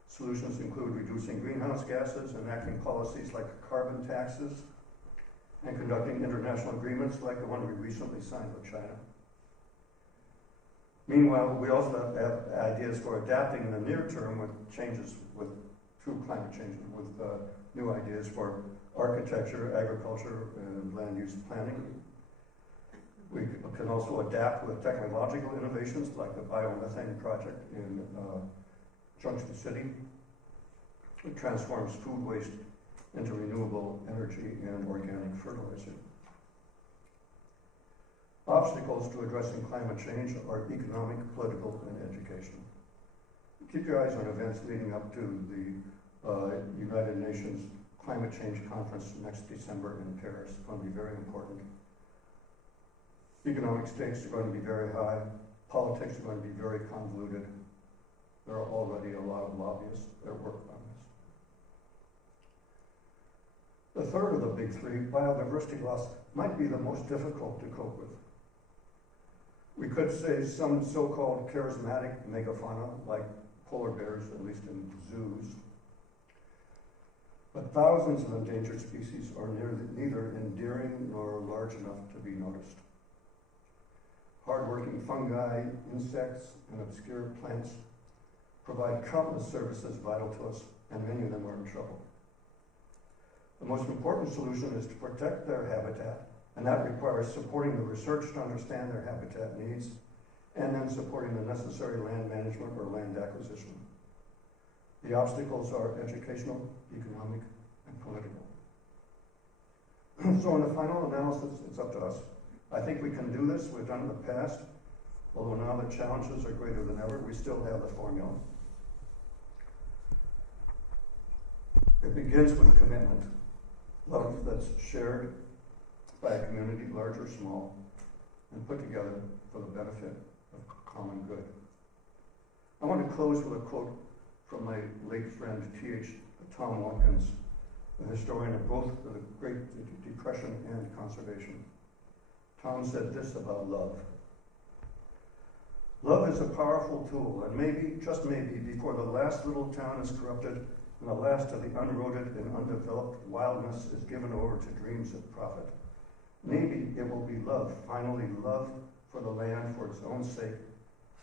solutions include reducing greenhouse gases, enacting policies like carbon taxes, and conducting international agreements like the one we recently signed with China. Meanwhile, we also have ideas for adapting in the near term with changes through climate change, with new ideas for architecture, agriculture, and land use planning. We can also adapt with technological innovations like the biomethane project in Junction City. It transforms food waste into renewable energy and organic fertilizer. Obstacles to addressing climate change are economic, political, and educational. Keep your eyes on events leading up to the United Nations Climate Change Conference next December in Paris. It's going to be very important. Economic stakes are going to be very high. Politics are going to be very convoluted. There are already a lot of lobbyists that work on this. The third of the big three, biodiversity loss, might be the most difficult to cope with. We could say some so-called charismatic megafauna, like polar bears, at least in zoos. But thousands of endangered species are neither endearing nor large enough to be noticed. Hardworking fungi, insects, and obscure plants provide countless services vital to us, and many of them are in trouble. The most important solution is to protect their habitat, and that requires supporting the research to understand their habitat needs, and then supporting the necessary land management or land acquisition. The obstacles are educational, economic, and political. So in the final analysis, it's up to us. I think we can do this. We've done it in the past. Although now the challenges are greater than ever, we still have the formula. It begins with commitment, love that's shared by a community, large or small, and put together for the benefit of common good. I want to close with a quote from my late friend Tom Watkins, the historian of both the Great Depression and conservation. Tom said this about love. Love is a powerful tool, and maybe, just maybe, before the last little town is corrupted and the last of the unroaded and undeveloped wildness is given over to dreams of profit, maybe it will be love, finally love for the land for its own sake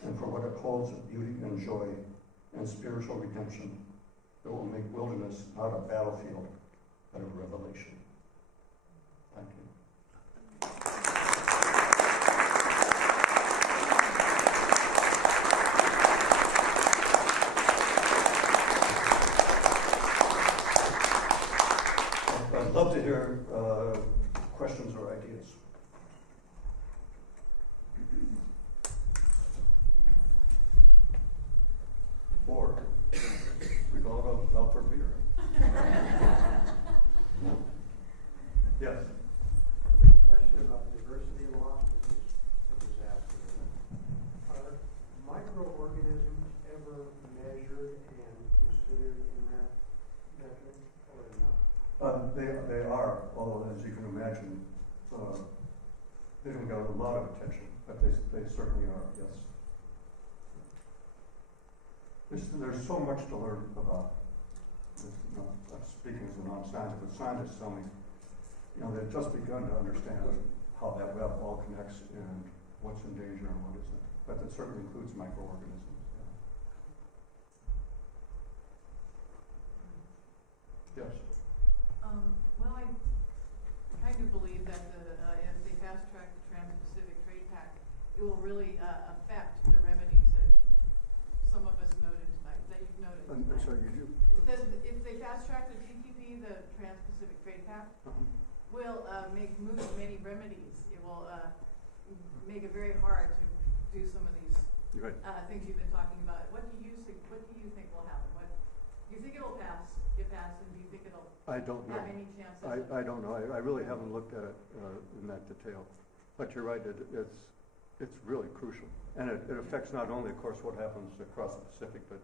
and for what it holds of beauty and joy and spiritual redemption that will make wilderness not a battlefield, but a revelation. Thank you. I'd love to hear questions or ideas. Or we go out for beer. Yes. Question about diversity loss, which is a disaster. Are microorganisms ever measured and considered in that metric or not? They are, although as you can imagine, they don't get a lot of attention, but they certainly are, yes. There's so much to learn about. I'm speaking as a non-scientist, but scientists tell me, they've just begun to understand how that web all connects and what's in danger and what isn't. But that certainly includes microorganisms. Yeah. Yes. Well, I kind of believe that if they fast-track the Trans-Pacific Trade Pact, it will really affect the remedies that some of us noted tonight, that you've noted tonight. Sorry, you do? If they fast-track the TPP, the Trans-Pacific Trade Pact, will make many remedies. It will make it very hard to do some of these things you've been talking about. What do you think will happen? Do you think it'll pass? If passed, and do you think it'll have any chance? I don't know. I really haven't looked at it in that detail. But you're right. It's really crucial, and it affects not only, of course, what happens across the Pacific, but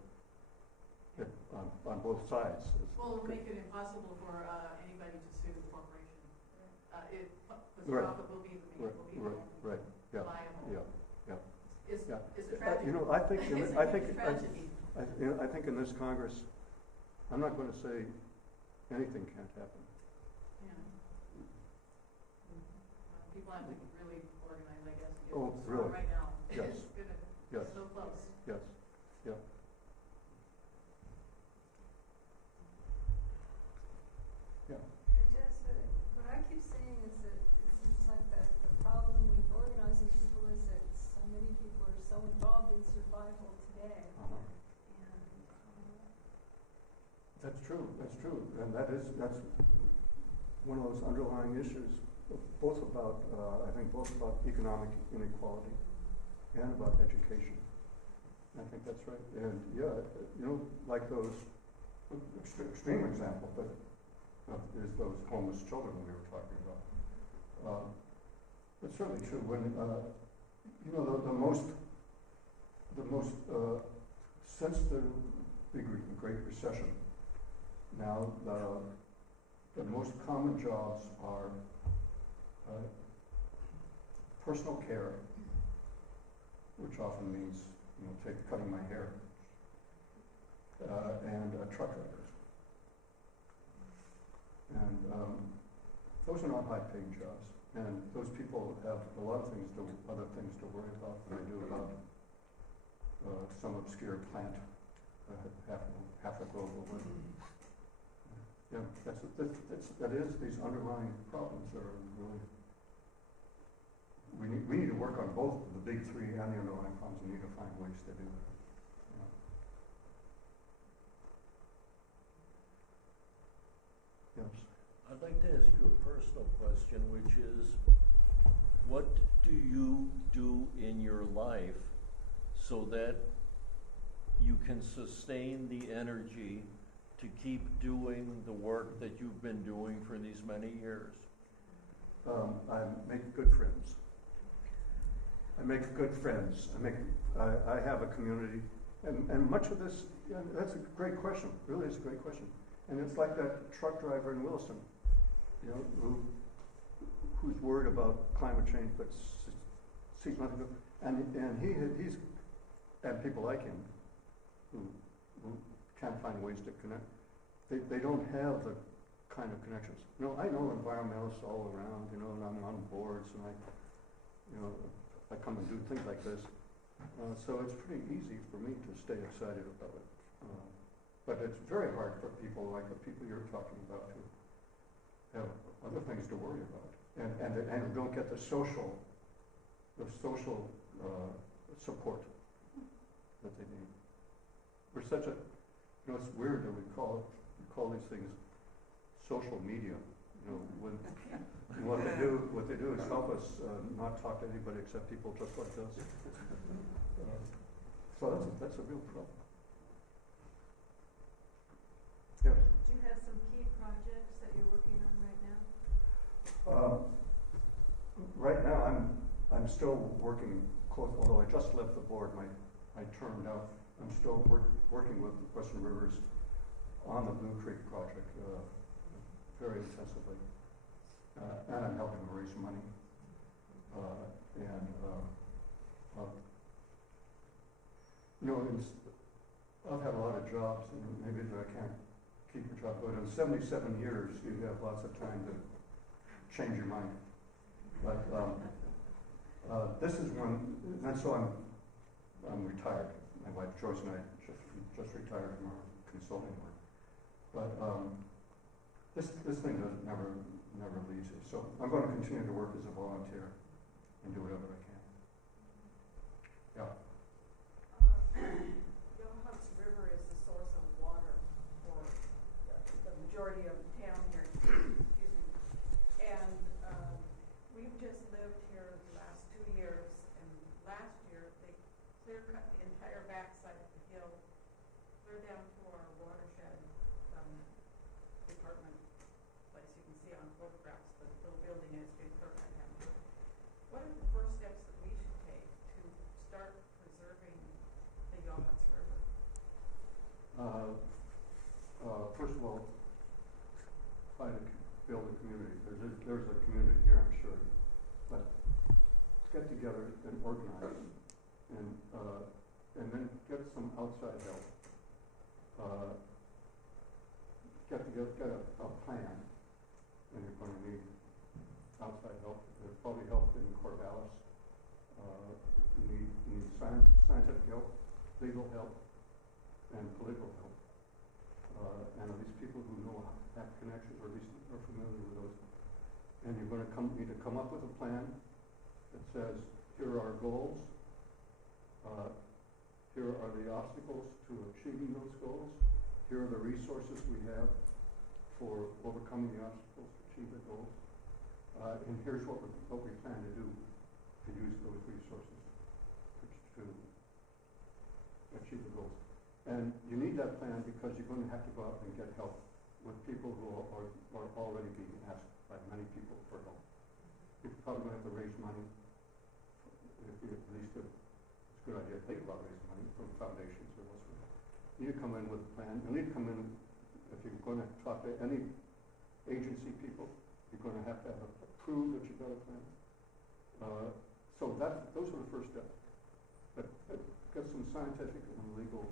on both sides. Well, it'll make it impossible for anybody to sue the corporation. The Right. profit will be Right. Yeah. liable. Yeah. It's Yeah. a tragedy. I think in this Congress, I'm not going to say anything can't happen. Yeah. People have to really organize, I guess. To get Oh, what's really? wrong right now. Yes. Yes. So close. Yes. Yeah. Yeah. What I keep saying is that it's like the problem with organizing people is that so many people are so involved in survival today. That's true, and that's one of those underlying issues, both about economic inequality and about education. I think that's right, and like those extreme example, but is those homeless children we were talking about. It's certainly true when the most since the Great Recession. Now, the most common jobs are personal care which often means, cutting my hair, and truck drivers. And those are not high-paying jobs, and those people have a lot of other things to worry about than I do about some obscure plant half a globe away. Yeah, that is these underlying problems are really. We need to work on both the big three and the underlying problems. We need to find ways to do that. Yeah. Yes. I'd like to ask you a personal question, which is, what do you do in your life so that you can sustain the energy to keep doing the work that you've been doing for these many years? I make good friends. I have a community, and much of this, that's a great question, really is a great question. And it's like that truck driver in Wilson, who's worried about climate change but sees nothing. And he's and people like him who can't find ways to connect. They don't have the kind of connections. I know environmentalists all around, and I'm on boards, and I come and do things like this. So it's pretty easy for me to stay excited about it. But it's very hard for people like the people you're talking about to have other things to worry about, and don't get the social support that they need. We're such a, it's weird that we call these things social media. When what they do is help us not talk to anybody except people just like us. So that's a real problem. Yes. Do you have some key projects that you're working on right now? Right now, I'm still working close. Although I just left the board, I termed out. I'm still working with Western Rivers on the Blue Creek project very intensively, and I'm helping raise money. I've had a lot of jobs, and maybe I can't keep a job, but in 77 years, you have lots of time to change your mind. But this is one, and so I'm retired. My wife Joyce and I just retired from our consulting work. But this thing never leaves you. So I'm going to continue to work as a volunteer and do whatever I can. Yeah. Yohannes River is the source of water for the majority of the town here. Excuse me. And we've just lived here the last 2 years, and last year they clear cut the entire backside of the hill, clear down to our watershed department place. You can see on photographs the little building is being clear cut down. What are the first steps that we should take to start preserving the Yohannes River? First of all, build a community. There's a community here, I'm sure. But get together and organize, and then get some outside help. Get a plan, and you're going to need outside help. There's probably help in Corvallis. You need scientific help, legal help, and political help. And these people who have connections, or at least are familiar with those. And you're going to need to come up with a plan that says, here are our goals, here are the obstacles to achieving those goals, here are the resources we have for overcoming the obstacles to achieve the goals, and here's what we plan to do to use those resources to achieve the goals. And you need that plan because you're going to have to go out and get help with people who are already being asked by many people for help. You're probably going to have to raise money. At least it's a good idea to think about raising money from foundations or elsewhere. You need to come in with a plan. You need to come in, if you're going to talk to any agency people, you're going to have prove that you've got a plan. So those are the first steps. but get some scientific and legal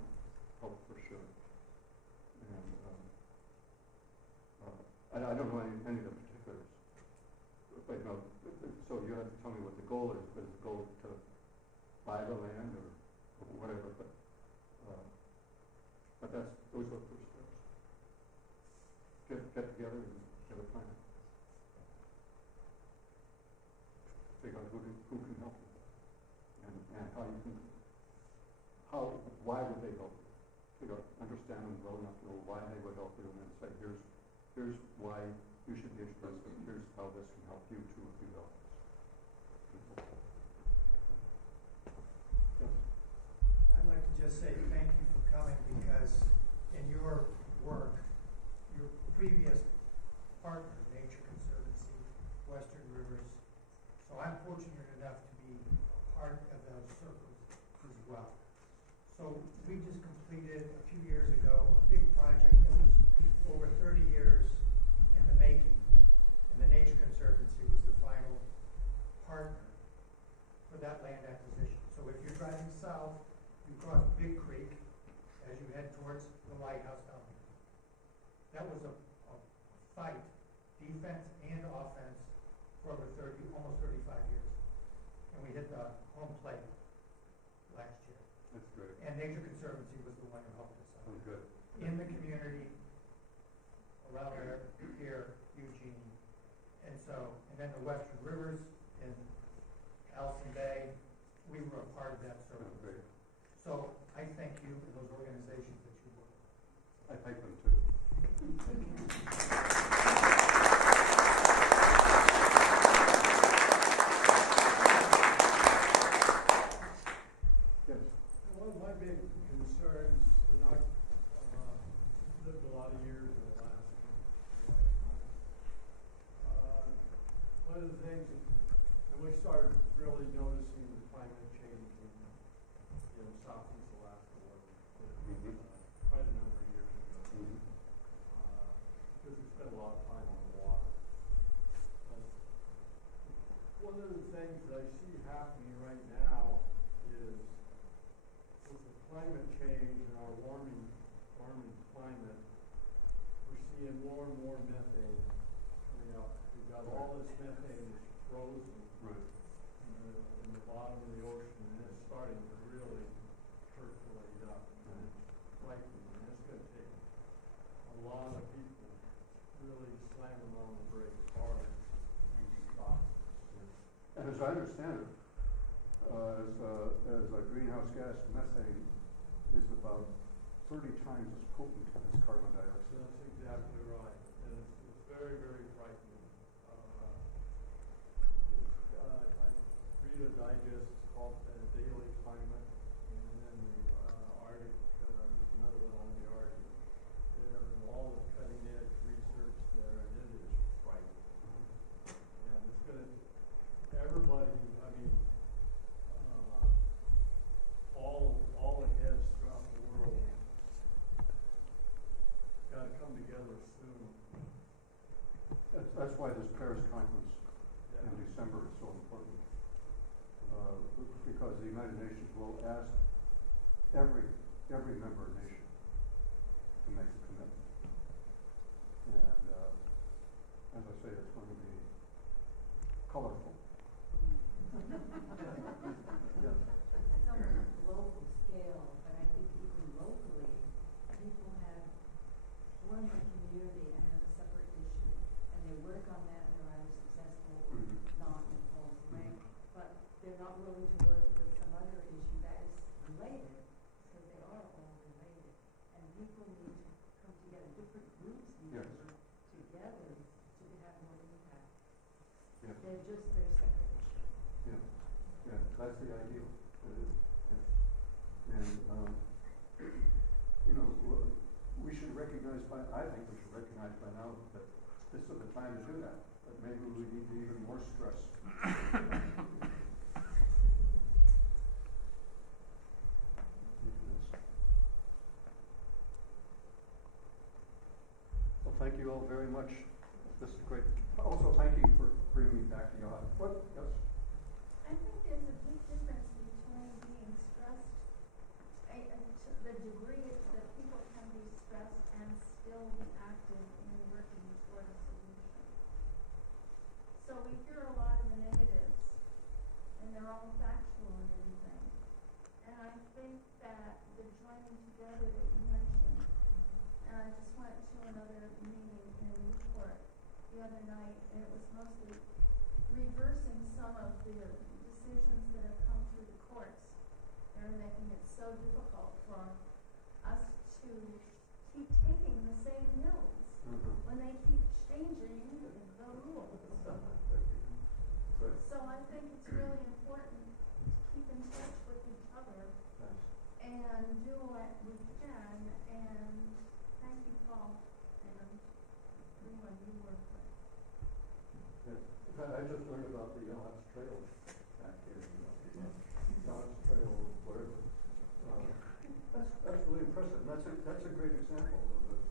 help for sure. And I don't know any of the particulars. But no, so you have to tell me what the goal is. Is the goal to buy the land or whatever? But those are the first steps. Get together and get a plan. Figure out who can help you and how you can. Why would they help you? Figure out, understand them well enough to know why they would help you, and then say, here's why you should be interested. Here's how this can help you too if you help us. Yes. I'd like to just say thank you for coming, because in your work, your previous partner, Nature Conservancy, Western Rivers, so I'm fortunate enough to be part of those circles as well. So we just completed a few years ago a big project that was over 30 years in the making, and the Nature Conservancy was the final partner for that land acquisition. So if you're driving south, you cross Big Creek as you head towards the lighthouse down there. That was a fight, defense and offense, for over almost 35 years. And we hit the home plate last year. That's great. And Nature Conservancy was the one who helped us out. Oh, good. In the community around here, Eugene. And then the Western Rivers in Allison Bay, we were a part of that Oh, circle. great. So I thank you for those organizations that you work with. I thank them too. Yes. One of my big concerns, and I've lived a lot of years in Alaska. One of the things, and we started really noticing the climate change in southeast Alaska quite a number of years ago, because we spent a lot of time on the water. One of the things that I see happening right now is, with the climate change and our warming climate, we're seeing more and more methane coming up. We've got all this methane that's frozen in the bottom of the ocean, and it's starting to really percolate up. And it's frightening, and it's going to take a lot of people really slamming on the brakes hard to stop this. And as I understand it, as a greenhouse gas, methane is about 30 times as potent as carbon dioxide. That's exactly right, and it's very, very frightening. I read a digest called Daily Climate, and then the Arctic, there's another one on the Arctic. There are all the cutting edge research there, and it is frightening. And it's going to, everybody, I mean, all the heads throughout the world got to come together soon. That's why this Paris conference in December is so important. Because the United Nations will ask every member nation to make a commitment. And as I say, it's going to be colorful. Yes. It's on a global scale, but I think even locally, people have formed a community and have a separate issue, and they work on that, and they're either successful or not in Paul's way, but they're not willing to work with some other issue that is related, because they are all related, and people need to come together, different groups need to work together to have more impact. Yes. They're just their separate issue. Yeah. Yeah. That's the ideal. It is. Yeah. And we should recognize I think we should recognize by now that this is the time to do that. But maybe we need even more stress. Well, thank you all very much. This is great. Also, thank you for bringing me back to your. What? Yes. I think there's a big difference between being stressed mostly reversing some of the decisions that have come through the courts. They're making it so difficult for us to keep taking the same hills when they keep changing the rules. Good. So I think it's really important to keep in touch with each other Yes. and do what we can, and thank you, Paul, and everyone you work with. Yeah. In fact, I just learned about the Yellow Trail back here. Yellow Trail, whatever. That's really impressive. That's a great example of the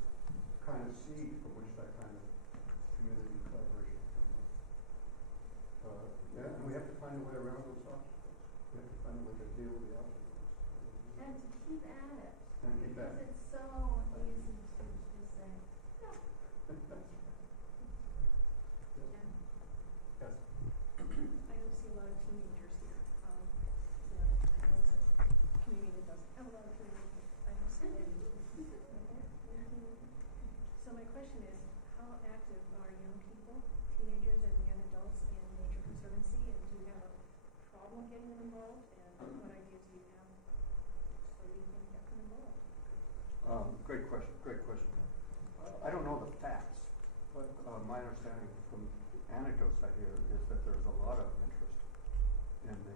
kind of seed from which that kind of community collaboration comes up. Yeah, and we have to find a way around those obstacles. We have to find a way to deal with the obstacles. And to keep at it. And keep at Because it. it's so easy to just say, no. Yes. I don't see a lot of teenagers here. So I know it's a community that doesn't have a lot of teenagers. I don't see any. So my question is, how active are young people, teenagers and young adults in Nature Conservancy, and do you have a problem getting them involved? And what ideas do you have so you can get them involved? Great question, great question. I don't know the facts, but my understanding from anecdotes I hear is that there's a lot of interest in the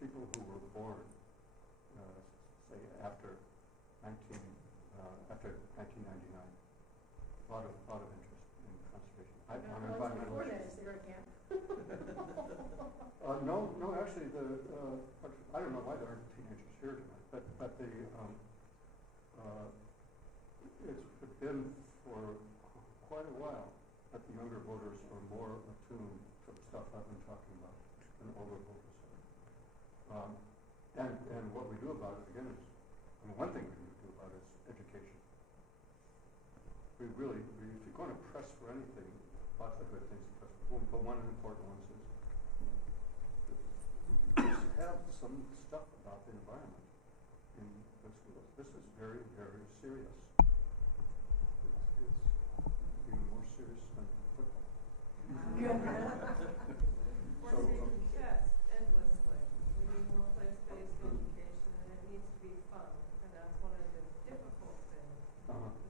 people who were born, say after 1999. A lot of interest in conservation. On environmental Before that, issues. is there a gap? No, actually, I don't know why there aren't teenagers here tonight, but it's been for quite a while that the younger voters are more attuned to the stuff I've been talking about than older voters are. And what we do about it, again, is, one thing we can do about it is education. If you're going to press for anything, lots of good things to press for, but one of the important ones is just have some stuff about the environment in the schools. This is very, very serious. It's even more serious than football. We're taking tests endlessly. We need more place-based education, and it needs to be fun. And that's one of the difficult things.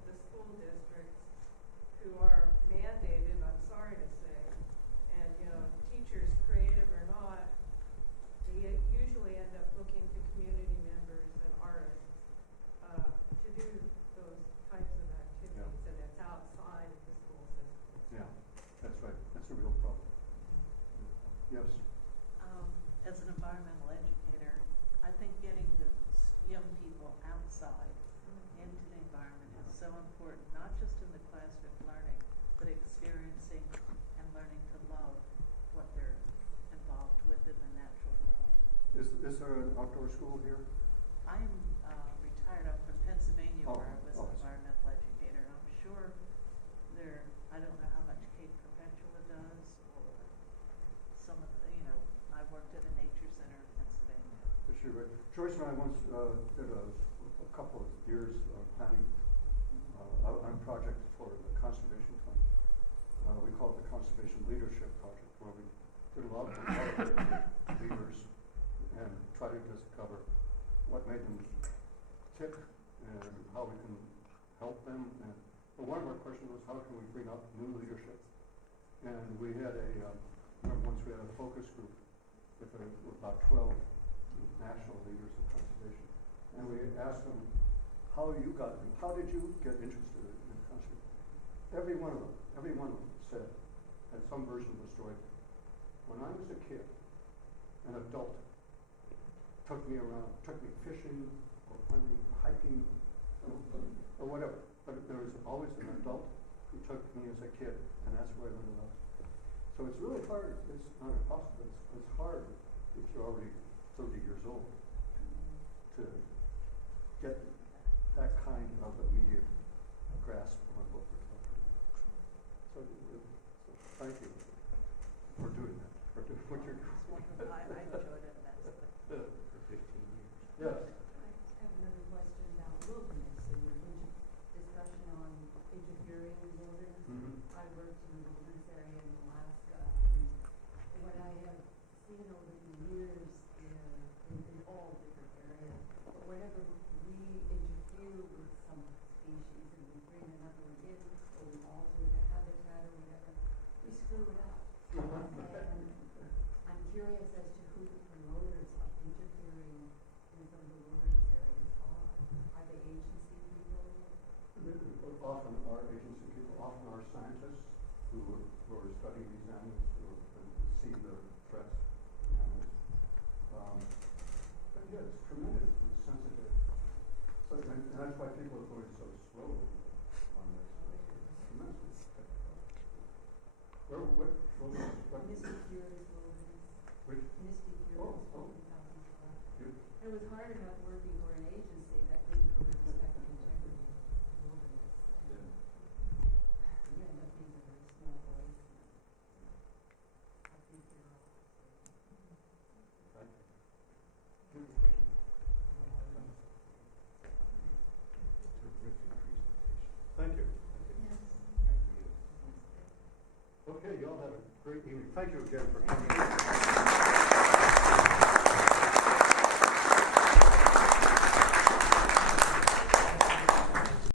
The school districts who are mandated, I'm sorry to say, and teachers, creative or not, they usually end up looking to community members and artists to do those types of activities, and it's outside of the school system. Yeah, that's right. That's a real problem. Yes. As an environmental educator, I think getting the young people outside into the environment is so important, not just in the classroom learning, but experiencing and learning to love what they're involved with in the natural world. Is there an outdoor school here? I'm retired. I'm from Pennsylvania, Oh, where I was oh, an environmental educator. I'm sure I don't know how much Cape Perpetua does, or some of the, I worked at a nature center in Pennsylvania. Is she right? Joyce and I once did a couple of years planning a project for the Conservation Fund. We call it the Conservation Leadership Project, where we did a lot of leaders and tried to discover what made them tick and how we can help them. But one of our questions was, how can we bring up new leadership? And we had once we had a focus group with about 12 national leaders of conservation. And we asked them, how did you get interested in conservation? Every one of them said, had some version of the story, when I was a kid, an adult took me fishing or hunting, hiking, or whatever. But there was always an adult who took me as a kid, and that's where I learned a lot. So it's really hard. It's not impossible. It's hard if you're already 30 years old to get that kind of immediate grasp on what we're talking about. So thank you for doing that. For doing what you're doing. It's wonderful. I enjoyed it immensely. For 15 years. Yes. I have another question about wilderness and your discussion on interfering in wilderness. Mhm. I worked in the wilderness area curious as to who the promoters of interfering in some of the wilderness areas are. Are they agency people? Often are agency people, often are scientists who are studying these animals, who see the threats in animals. But yeah, it's tremendous, it's sensitive. So, and that's why people are going so slow on this. Tremendously technical. What Mystic Cures Wilderness. which, Mystic Cures, Oh. 40,000 square. you, It was hard enough working for an agency that didn't respect the integrity of the wilderness. And you end up being a very small voice. I think you're all. thank you. Good question. Terrific presentation. Thank you. Yes. Okay, y'all have a great evening. Thank you again for coming.